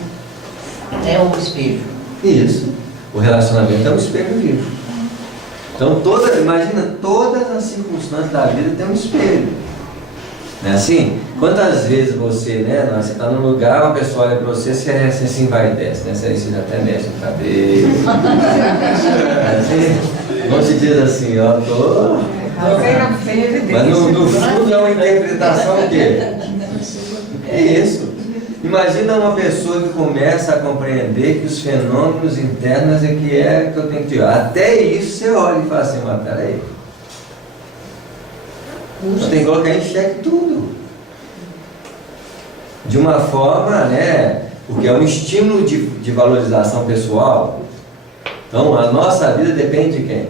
É o espelho. Isso. O relacionamento é um espelho vivo. Então, imagina, todas as circunstâncias da vida tem um espelho. Não é assim? Quantas vezes você está num lugar, uma pessoa olha para você, você se envaidece, né? Você já até mexe no cabelo. Assim, não te diz assim, ó, tô... Mas no fundo é uma interpretação o quê? É isso. Imagina uma pessoa que começa a compreender que os fenômenos internos é que eu tenho que tirar. Até isso você olha e fala assim, mas peraí. Você tem que colocar em xeque tudo. De uma forma, né? Porque é um estímulo de valorização pessoal. Então, a nossa vida depende de quem?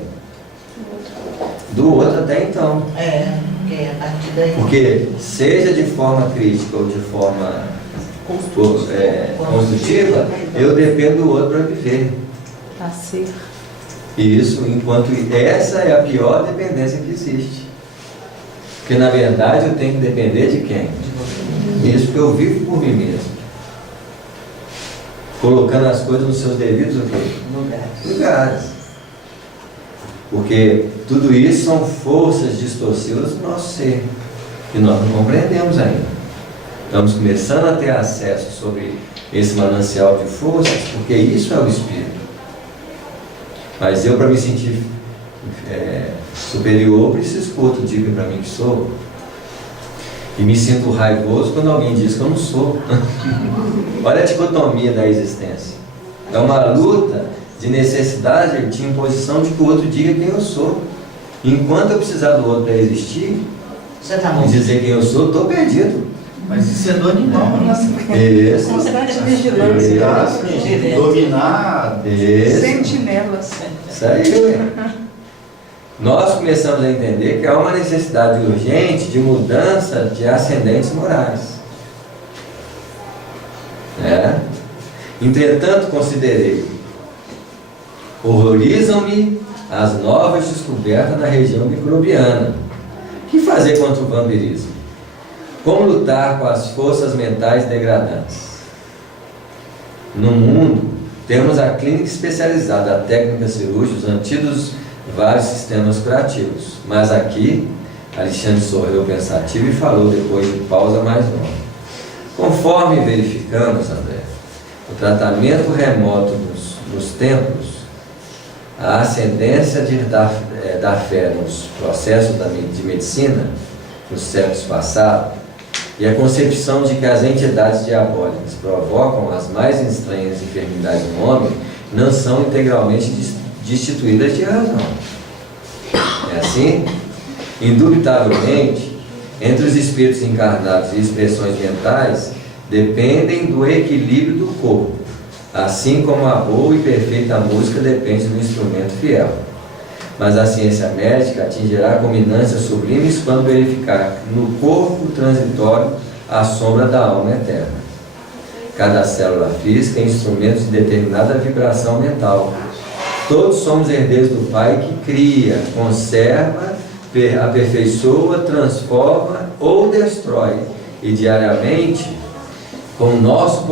Do outro até então. Porque a partir daí. Porque, seja de forma crítica ou de forma construtiva, eu dependo do outro para viver. Tá certo. Isso, enquanto essa é a pior dependência que existe. Porque na verdade eu tenho que depender de quem? Isso, porque eu vivo por mim mesmo. Colocando as coisas nos seus devidos lugares. Porque tudo isso são forças distorcidas do nosso ser, que nós não compreendemos ainda. Estamos começando a ter acesso sobre esse manancial de forças, porque isso é o Espírito. Mas eu, para me sentir superior, preciso que o outro diga para mim que sou. E me sinto raivoso quando alguém diz que eu não sou. Olha a dicotomia da existência. É uma luta de necessidade, de imposição de que o outro diga quem eu sou. Enquanto eu precisar do outro para existir, Você está e bom. dizer quem eu sou, estou perdido. Mas isso é do animal, né? Isso. Constante vigilância. Dominar. Isso. Sentinelas. Isso aí, ué. Nós começamos a entender que há uma necessidade urgente de mudança de ascendentes morais. Entretanto, considerei, horrorizam-me as novas descobertas na região microbiana. O que fazer contra o vampirismo? Como lutar com as forças mentais degradantes? No mundo, temos a clínica especializada, a técnica cirúrgica, os antídotos, vários sistemas curativos. Mas aqui, Alexandre sorriu pensativo e falou depois de pausa mais longa. Conforme verificamos, André, o tratamento remoto nos templos, a ascendência da fé nos processos de medicina nos séculos passados e a concepção de que as entidades diabólicas provocam as mais estranhas enfermidades no homem não são integralmente destituídas de razão. É assim? Indubitavelmente, entre os espíritos encarnados e expressões mentais dependem do equilíbrio do corpo, assim como a boa e perfeita música depende do instrumento fiel. Mas a ciência médica atingirá culminâncias sublimes quando verificar no corpo transitório a sombra da alma eterna. Cada célula física é instrumento de determinada vibração mental. Todos somos herdeiros do Pai que cria, conserva, aperfeiçoa, transforma ou destrói. E diariamente, com o nosso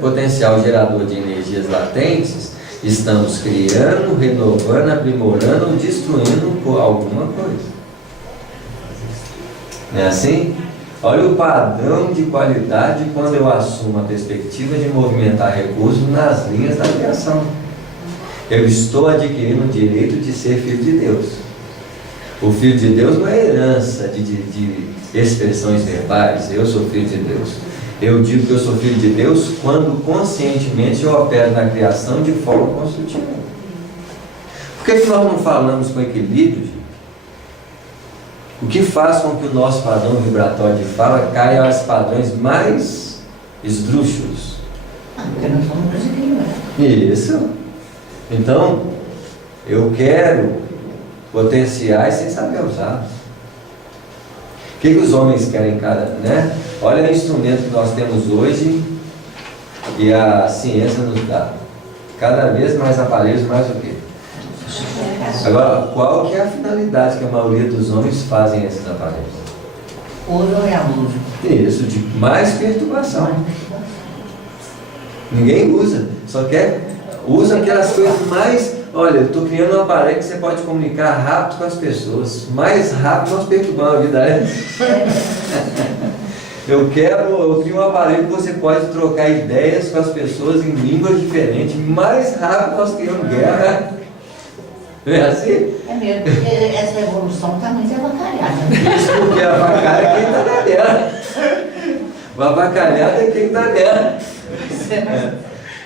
potencial gerador de energias latentes, estamos criando, renovando, aprimorando ou destruindo alguma coisa. Não é assim? Olha o padrão de qualidade quando eu assumo a perspectiva de movimentar recursos nas linhas da criação. Eu estou adquirindo o direito de ser filho de Deus. O filho de Deus não é herança de expressões verbais, eu sou filho de Deus. Eu digo que eu sou filho de Deus quando conscientemente eu opero na criação de forma construtiva. Por que nós não falamos com equilíbrio, gente? O que faz com que o nosso padrão vibratório de fala caia aos padrões mais esdrúxulos? Porque nós somos desequilibrados. Isso. Então, eu quero potenciais sem saber usar. O que os homens querem, cara, né? Olha o instrumento que nós temos hoje e a ciência nos dá. Cada vez mais aparelhos, mais o quê? Agora, qual que é a finalidade que a maioria dos homens fazem esses aparelhos? Uso e abuso. Isso, de mais perturbação. Ninguém usa, só usa aquelas coisas mais... Olha, eu estou criando um aparelho que você pode comunicar rápido com as pessoas. Mais rápido nós perturbamos a vida delas. Eu crio um aparelho que você pode trocar ideias com as pessoas em línguas diferentes. Mais rápido nós criamos guerra. Não é assim? É mesmo, porque essa evolução está muito avacalhada. Isso porque a avacalhada é quem está na guerra. O avacalhado é quem está nela.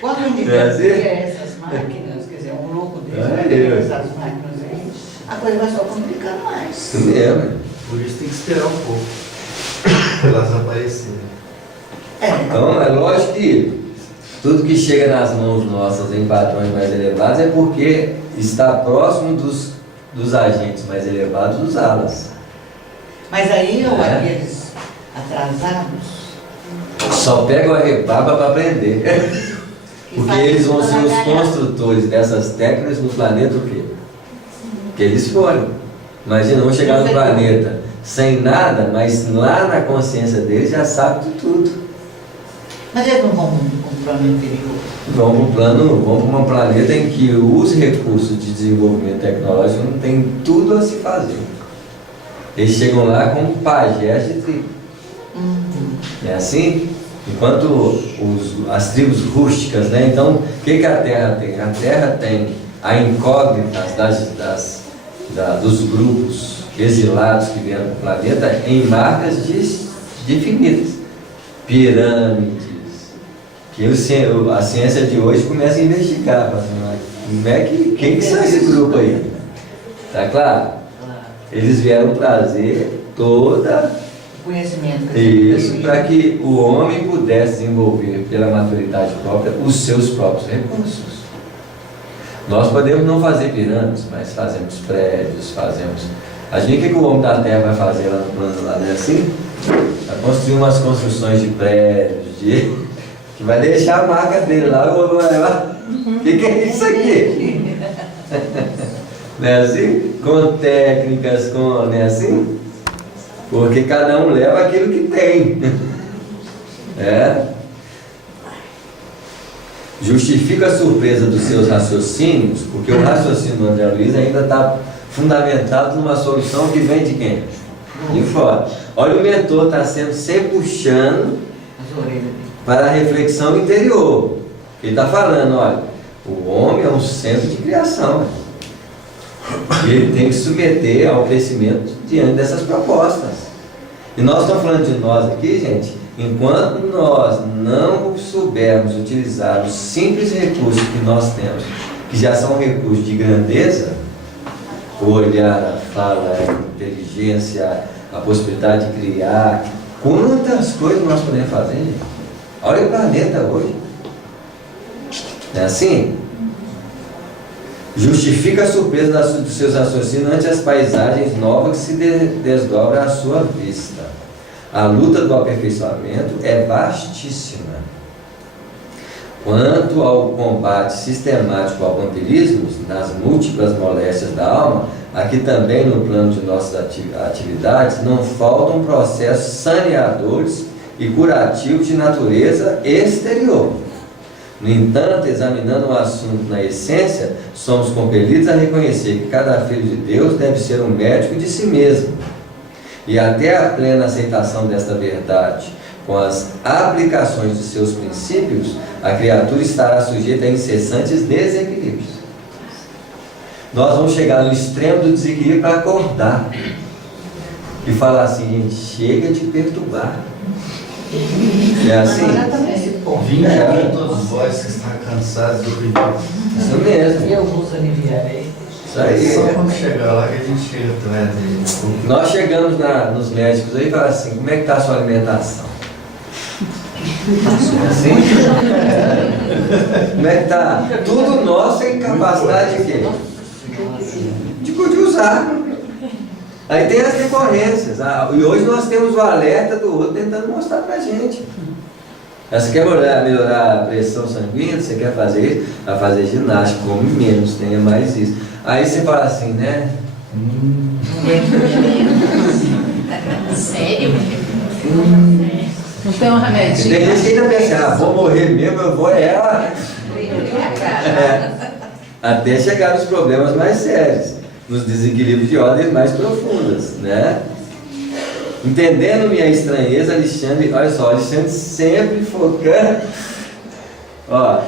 Quando a gente cria essas máquinas, quer dizer, um louco desse, essas máquinas aí, a coisa vai só complicando mais. Isso mesmo. Por isso tem que esperar um pouco para elas aparecerem. Então, é lógico que tudo que chega nas mãos nossas em padrões mais elevados é porque está próximo dos agentes mais elevados usá-las. Mas aí, aqueles atrasados... Só pegam a rebaba para aprender. Porque eles vão ser os construtores dessas técnicas no planeta o quê? Que eles foram. Imagina, vão chegar no planeta sem nada, mas lá na consciência deles já sabe de tudo. Mas eles não vão para um plano inferior? Vão para um planeta em que os recursos de desenvolvimento tecnológico não tem tudo a se fazer. Eles chegam lá como pajés de tribo. É assim? Enquanto as tribos rústicas, né? Então, o que a Terra tem? A Terra tem a incógnita dos grupos exilados que vieram para o planeta em marcas definidas. Pirâmides. Que a ciência de hoje começa a investigar. Como é quem que são esse grupo aí? Tá claro? Eles vieram trazer toda Conhecimento. isso para que o homem pudesse desenvolver pela maturidade própria os seus próprios recursos. Nós podemos não fazer pirâmides, mas fazemos prédios, fazemos... Adivinha o que o homem da terra vai fazer lá no plano lá, não é assim? Vai construir umas construções de prédios, que vai deixar a marca dele lá, o outro vai lá. O que é isso aqui? Não é assim? Com técnicas, não é assim? Porque cada um leva aquilo que tem. Justifica a surpresa dos seus raciocínios, porque o raciocínio do André Luiz ainda está fundamentado numa solução que vem de quem? De fora. Olha, o mentor está sempre puxando para a reflexão interior. Ele está falando, olha, o homem é um centro de criação. Ele tem que submeter ao crescimento diante dessas propostas. E nós estamos falando de nós aqui, gente, enquanto nós não soubermos utilizar os simples recursos que nós temos, que já são recursos de grandeza, o olhar, a fala, a inteligência, a possibilidade de criar, quantas coisas nós podemos fazer, gente? Olha o planeta hoje. É assim? Justifica a surpresa dos seus raciocínios ante as paisagens novas que se desdobram à sua vista. A luta do aperfeiçoamento é vastíssima. Quanto ao combate sistemático ao vampirismo, nas múltiplas moléstias da alma, aqui também no plano de nossas atividades, não faltam processos saneadores e curativos de natureza exterior. No entanto, examinando o assunto na essência, somos compelidos a reconhecer que cada filho de Deus deve ser um médico de si mesmo. E até a plena aceitação desta verdade, com as aplicações de seus princípios, a criatura estará sujeita a incessantes desequilíbrios. Nós vamos chegar no extremo do desequilíbrio para acordar e falar assim, gente, chega de perturbar. É assim? 20 anos, todos vós que estão cansados e oprimidos. Isso mesmo. Eu vos aliviarei. Isso aí. Só quando chegar lá que a gente chega atrás dele. Nós chegamos nos médicos aí e falamos assim, como é que está a sua alimentação? Assim? Como é que está? Tudo nosso tem capacidade de quê? De usar. Aí tem as decorrências. E hoje nós temos o alerta do outro tentando mostrar pra gente. Você quer melhorar a pressão sanguínea, você quer fazer isso, vai fazer ginástica, come menos, tenha mais isso. Aí você fala assim, né? Sério? Não tem um remedinho? Tem gente que ainda pensa, vou morrer mesmo, eu vou ela. Até chegar nos problemas mais sérios, nos desequilíbrios de ordens mais profundas, né? Entendendo minha estranheza, Alexandre, olha só, Alexandre sempre focando, ó,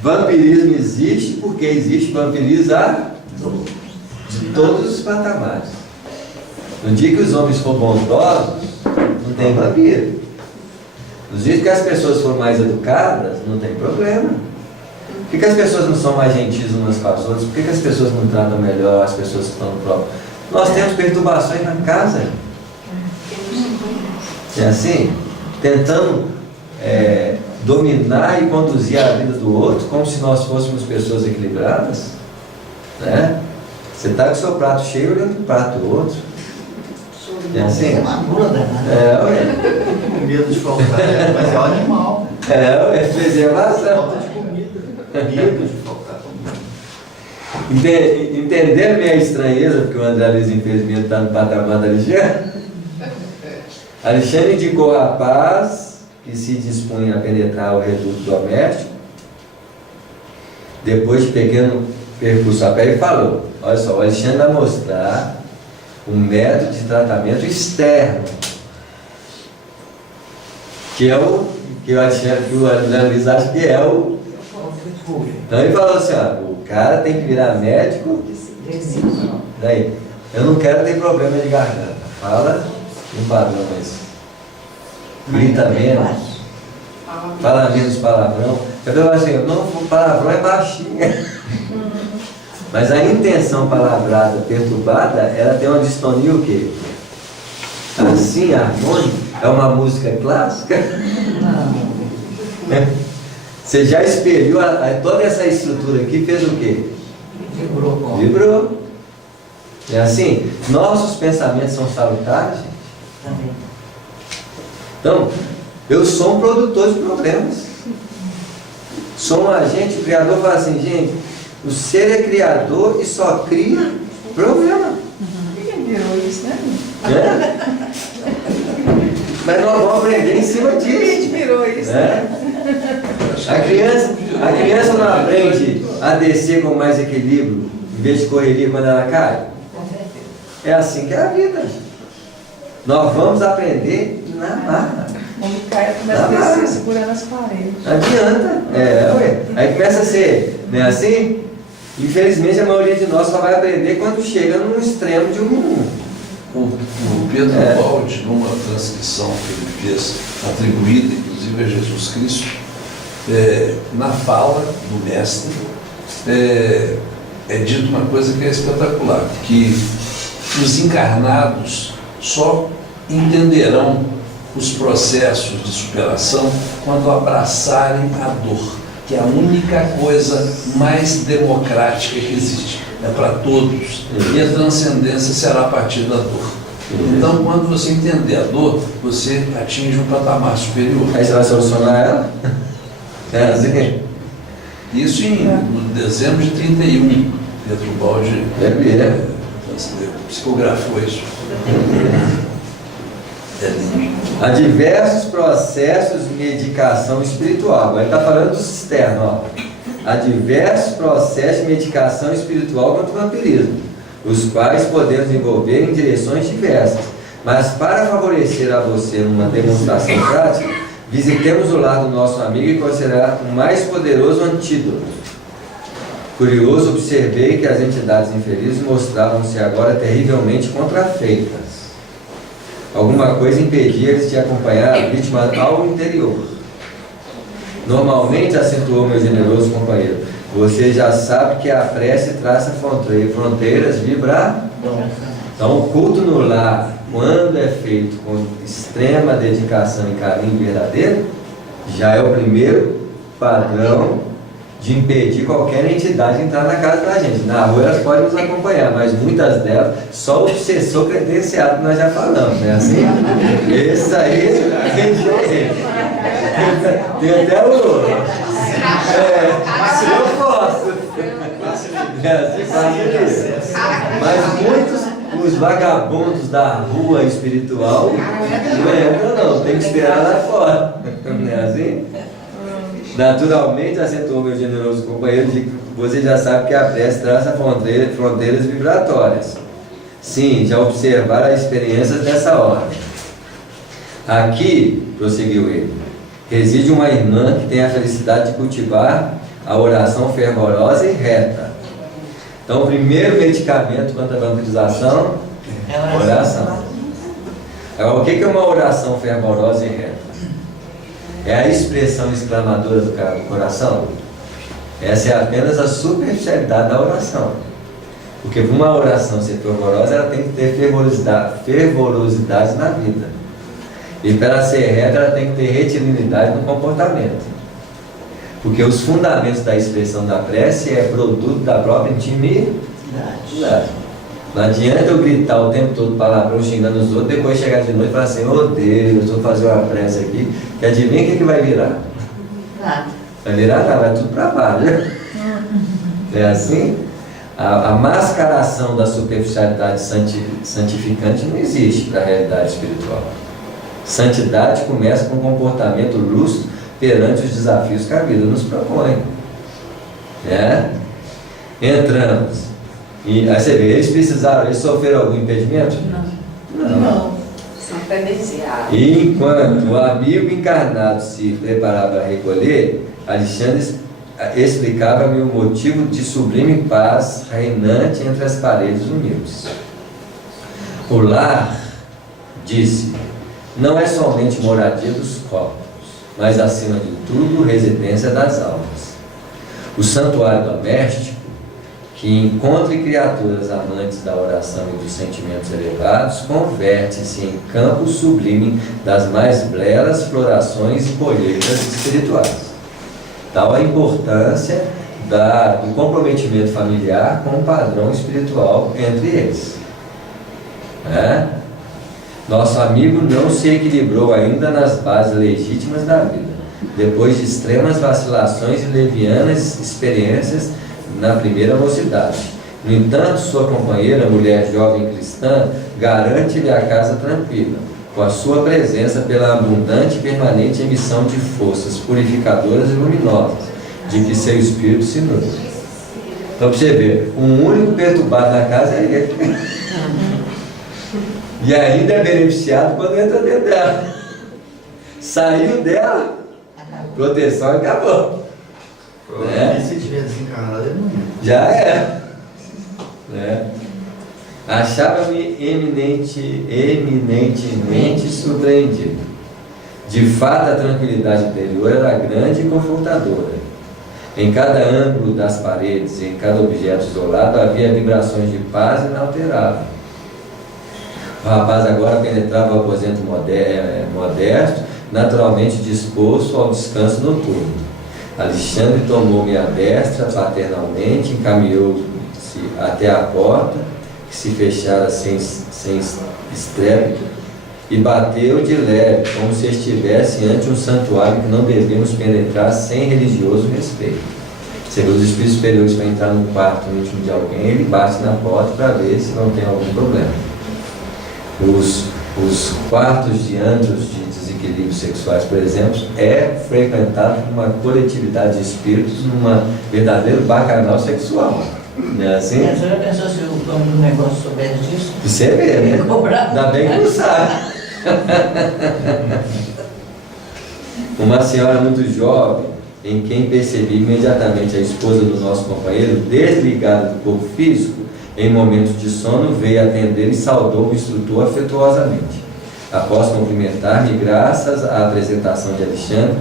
vampirismo existe porque existe vampirizar de todos os patamares. No dia que os homens forem bondosos, não tem vampiro. Nos dias que as pessoas forem mais educadas, não tem problema. Por que as pessoas não são mais gentis umas com as outras? Por que as pessoas não tratam melhor as pessoas que estão no próprio? Nós temos perturbações na casa. É assim? Tentando dominar e conduzir a vida do outro como se nós fôssemos pessoas equilibradas, né? Você está com o seu prato cheio olhando para o prato do outro. É assim? Uma mula danada. Com medo de faltar, mas é um animal. É preservação. Falta de comida. Medo de faltar comida. Entender a minha estranheza, porque o André Luiz, infelizmente, está no patamar da Alexandre. Alexandre indicou o rapaz que se dispunha a penetrar o reduto doméstico. Depois de pequeno percurso a pé, ele falou: olha só, o Alexandre vai mostrar um método de tratamento externo, que é o que o André Luiz acha que é o. Então ele falou assim: ó, o cara tem que virar médico. Daí, eu não quero ter problema de garganta. Fala um padrão esse. Grita menos. Fala menos palavrão. Eu falo assim, não, o palavrão é baixinho. Mas a intenção palavrada perturbada, ela tem uma distonia o quê? Assim, harmônica, é uma música clássica? Não. Você já espelhou toda essa estrutura aqui, fez o quê? Vibrou. Vibrou. É assim? Nossos pensamentos são salutares, gente. Também. Então, eu sou um produtor de problemas. Sou um agente, o criador fala assim, gente, o ser é criador e só cria problema. Quem virou isso, né? É? Mas nós vamos aprender em cima A gente disso. virou isso, né? A criança não aprende a descer com mais equilíbrio em vez de correria quando ela cai. Com certeza. É assim que é a vida. Nós vamos aprender na marra. O homem cai, começa a descer segurando as paredes. Não adianta. Ué. Aí começa a ser, não é assim? Infelizmente a maioria de nós só vai aprender quando chega no extremo de um. O Pedro Baldi, numa transcrição que ele fez, atribuída inclusive a Jesus Cristo, na fala do mestre, é dito uma coisa que é espetacular, que os encarnados só entenderão os processos de superação quando abraçarem a dor, que é a única coisa mais democrática que existe. É para todos. E a transcendência será a partir da dor. Então, quando você entender a dor, você atinge um patamar superior. Aí você vai solucionar ela? É assim? Isso no dezembro de 31. Pedro Baldi psicografou isso. É lindo. Há diversos processos de medicação espiritual. Agora ele está falando do externo, ó. Há diversos processos de medicação espiritual contra o vampirismo, os quais podemos envolver em direções diversas. Mas para favorecer a você numa demonstração prática, visitemos o lar do nosso amigo e considerar o mais poderoso antídoto. Curioso, observei que as entidades infelizes mostravam-se agora terrivelmente contrafeitas. Alguma coisa impedia eles de acompanhar a vítima ao interior. Normalmente, acentuou meu generoso companheiro, você já sabe que a prece traça fronteiras vibratórias. Então, o culto no lar, quando é feito com extrema dedicação e carinho verdadeiro, já é o primeiro padrão de impedir qualquer entidade de entrar na casa da gente. Na rua elas podem nos acompanhar, mas muitas delas, só o obsessor credenciado que nós já falamos, né? Assim, esse aí tem até o... se eu posso. Mas muitos, os vagabundos da rua espiritual, não entram não, tem que esperar lá fora. Não é assim? Naturalmente, acentuou meu generoso companheiro, de que você já sabe que a prece traça fronteiras vibratórias. Sim, já observaram as experiências dessa ordem. Aqui, prosseguiu ele, reside uma irmã que tem a felicidade de cultivar a oração fervorosa e reta. Então, o primeiro medicamento contra a vampirização é oração. Agora, o que é uma oração fervorosa e reta? É a expressão exclamadora do coração? Essa é apenas a superficialidade da oração. Porque para uma oração ser fervorosa, ela tem que ter fervorosidade na vida. E para ela ser reta, ela tem que ter retilinidade no comportamento. Porque os fundamentos da expressão da prece é produto da própria intimidade. Não adianta eu gritar o tempo todo palavrão xingando os outros, depois chegar de noite e falar assim, oh Deus, vou fazer uma prece aqui, que adivinha o que vai virar? Nada. Vai virar nada, vai tudo para baixo. É assim? A mascaração da superficialidade santificante não existe para a realidade espiritual. Santidade começa com um comportamento lúcido perante os desafios que a vida nos propõe. Entramos. E aí você vê, eles sofreram algum impedimento? Não. São credenciados. E enquanto o amigo encarnado se preparava a recolher, Alexandre explicava-me o motivo de sublime paz reinante entre as paredes humildes. O lar, disse, não é somente moradia dos corpos, mas acima de tudo residência das almas. O santuário doméstico, que encontre criaturas amantes da oração e dos sentimentos elevados, converte-se em campo sublime das mais belas florações e colheitas espirituais. Tal a importância do comprometimento familiar com o padrão espiritual entre eles. Nosso amigo não se equilibrou ainda nas bases legítimas da vida, depois de extremas vacilações e levianas experiências na primeira mocidade. No entanto, sua companheira, mulher jovem cristã, garante-lhe a casa tranquila, com a sua presença pela abundante e permanente emissão de forças purificadoras e luminosas, de que seu espírito se nutre. Então, para você ver, o único perturbado na casa é ele. E ainda é beneficiado quando entra dentro dela. Saiu dela, proteção acabou. Se tiver desencarnado, ele não ia. Já é. Achava-me eminentemente surpreendido. De fato, a tranquilidade interior era grande e confortadora. Em cada ângulo das paredes, em cada objeto isolado, havia vibrações de paz inalterável. O rapaz agora penetrava o aposento modesto, naturalmente disposto ao descanso noturno. Alexandre tomou-me à destra paternalmente, encaminhou-se até a porta, que se fechara sem estrépito, e bateu de leve, como se estivesse ante um santuário que não devemos penetrar sem religioso respeito. Segundo os espíritos superiores, para entrar no quarto íntimo de alguém, ele bate na porta para ver se não tem algum problema. Os quartos de antros de desequilíbrios sexuais, por exemplo, é frequentado por uma coletividade de espíritos numa verdadeiro bacanal sexual. Não é assim? A senhora pensou se o dono do negócio soubesse disso? Você vê, né? Ainda bem que não sabe. Uma senhora muito jovem, em quem percebi imediatamente a esposa do nosso companheiro, desligada do corpo físico, em momentos de sono, veio atender e saudou o instrutor afetuosamente. Após cumprimentar-me, graças à apresentação de Alexandre,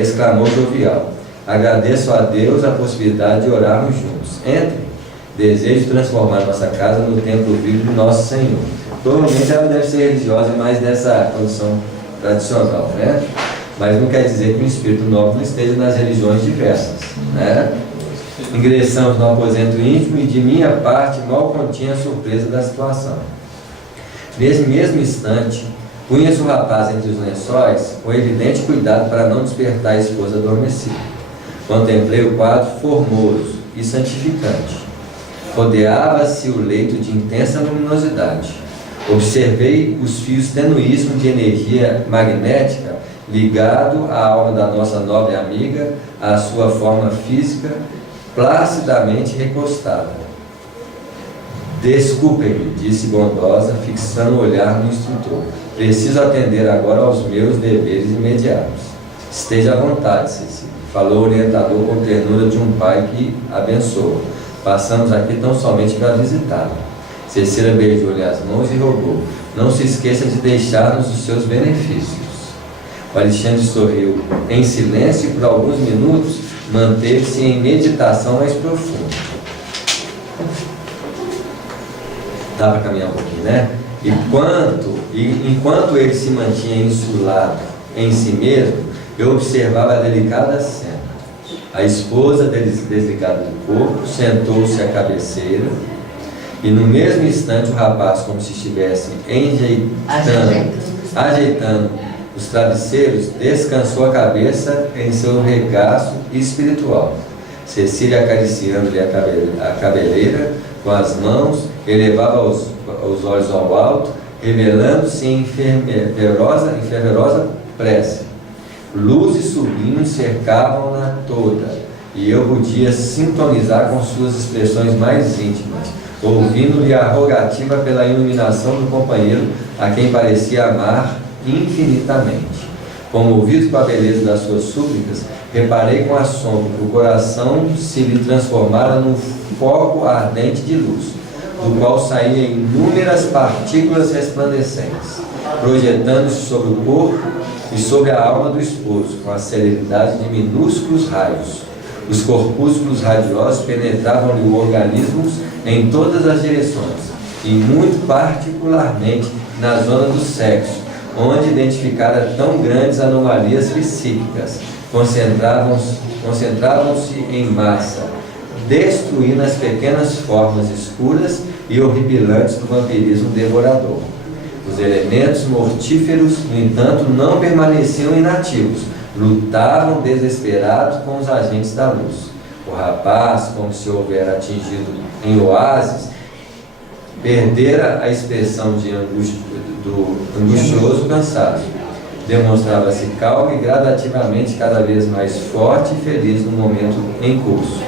exclamou jovial: agradeço a Deus a possibilidade de orarmos juntos. Entre. Desejo transformar nossa casa no templo vivo do nosso Senhor. Provavelmente ela deve ser religiosa, mas nessa condição tradicional, né? Mas não quer dizer que o espírito nobre não esteja nas religiões diversas, né? Ingressamos no aposento íntimo e de minha parte mal continha a surpresa da situação. Nesse mesmo instante, punha-se o rapaz entre os lençóis, com evidente cuidado para não despertar a esposa adormecida. Contemplei o quadro formoso e santificante. Rodeava-se o leito de intensa luminosidade. Observei os fios tenuíssimos de energia magnética ligado à alma da nossa nobre amiga, à sua forma física, placidamente recostada. Desculpe-me, disse bondosa, fixando o olhar no instrutor. Preciso atender agora aos meus deveres imediatos. Esteja à vontade, Cecília, falou o orientador com ternura de um pai que abençoa. Passamos aqui tão somente para visitá-la. Cecília beijou-lhe as mãos e rogou: não se esqueça de deixar-nos os seus benefícios. O Alexandre sorriu em silêncio e por alguns minutos manteve-se em meditação mais profunda. Dá para caminhar um pouquinho, né? Enquanto ele se mantinha insulado em si mesmo, eu observava a delicada cena. A esposa, desligada do corpo, sentou-se à cabeceira e no mesmo instante o rapaz, como se estivesse ajeitando os travesseiros, descansou a cabeça em seu regaço espiritual. Cecília, acariciando-lhe a cabeleira com as mãos, elevava os olhos ao alto, revelando-se em fervorosa prece. Luzes sublimes cercavam-na toda, e eu podia sintonizar com suas expressões mais íntimas, ouvindo-lhe a rogativa pela iluminação do companheiro, a quem parecia amar infinitamente. Comovido com a beleza das suas súplicas, reparei com assombro que o coração se lhe transformara num foco ardente de luz, do qual saíam inúmeras partículas resplandecentes, projetando-se sobre o corpo e sobre a alma do esposo, com a celeridade de minúsculos raios. Os corpúsculos radiosos penetravam-lhe o organismo em todas as direções, e muito particularmente na zona do sexo, onde identificara tão grandes anomalias psíquicas. Concentravam-se em massa, destruindo as pequenas formas escuras e horripilantes do vampirismo devorador. Os elementos mortíferos, no entanto, não permaneciam inativos, lutavam desesperados com os agentes da luz. O rapaz, como se houvera atingido em oásis, perdera a expressão do angustioso cansaço. Demonstrava-se calmo e gradativamente cada vez mais forte e feliz no momento em curso.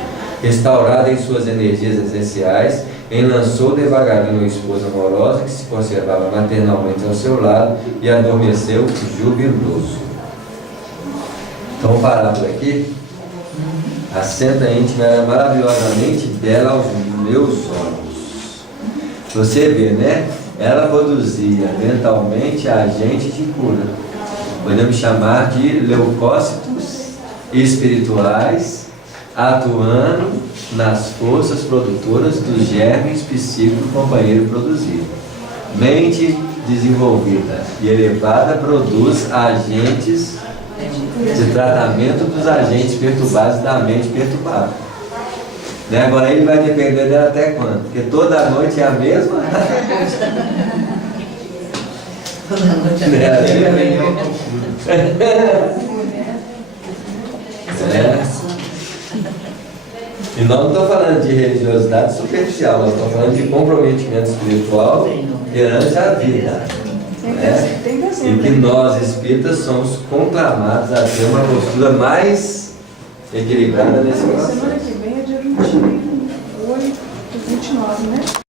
Restaurada em suas energias essenciais, enlaçou devagarinho a esposa amorosa que se conservava maternalmente ao seu lado e adormeceu jubiloso. Então, parar por aqui. A senda íntima era maravilhosamente bela aos meus olhos. Você vê, né? Ela produzia mentalmente agentes de cura. Podemos chamar de leucócitos espirituais, atuando nas forças produtoras dos germes psíquicos do companheiro produzido. Mente desenvolvida e elevada produz agentes de tratamento dos agentes perturbados da mente perturbada. Né? Agora ele vai depender dela até quando? Porque toda noite é a mesma? Toda noite é a mesma. E nós não estamos falando de religiosidade superficial, nós estamos falando de comprometimento espiritual perante a vida. E que nós espíritas somos conclamados a ter uma postura mais equilibrada nesse processo. Semana que vem é dia 28, 29, né?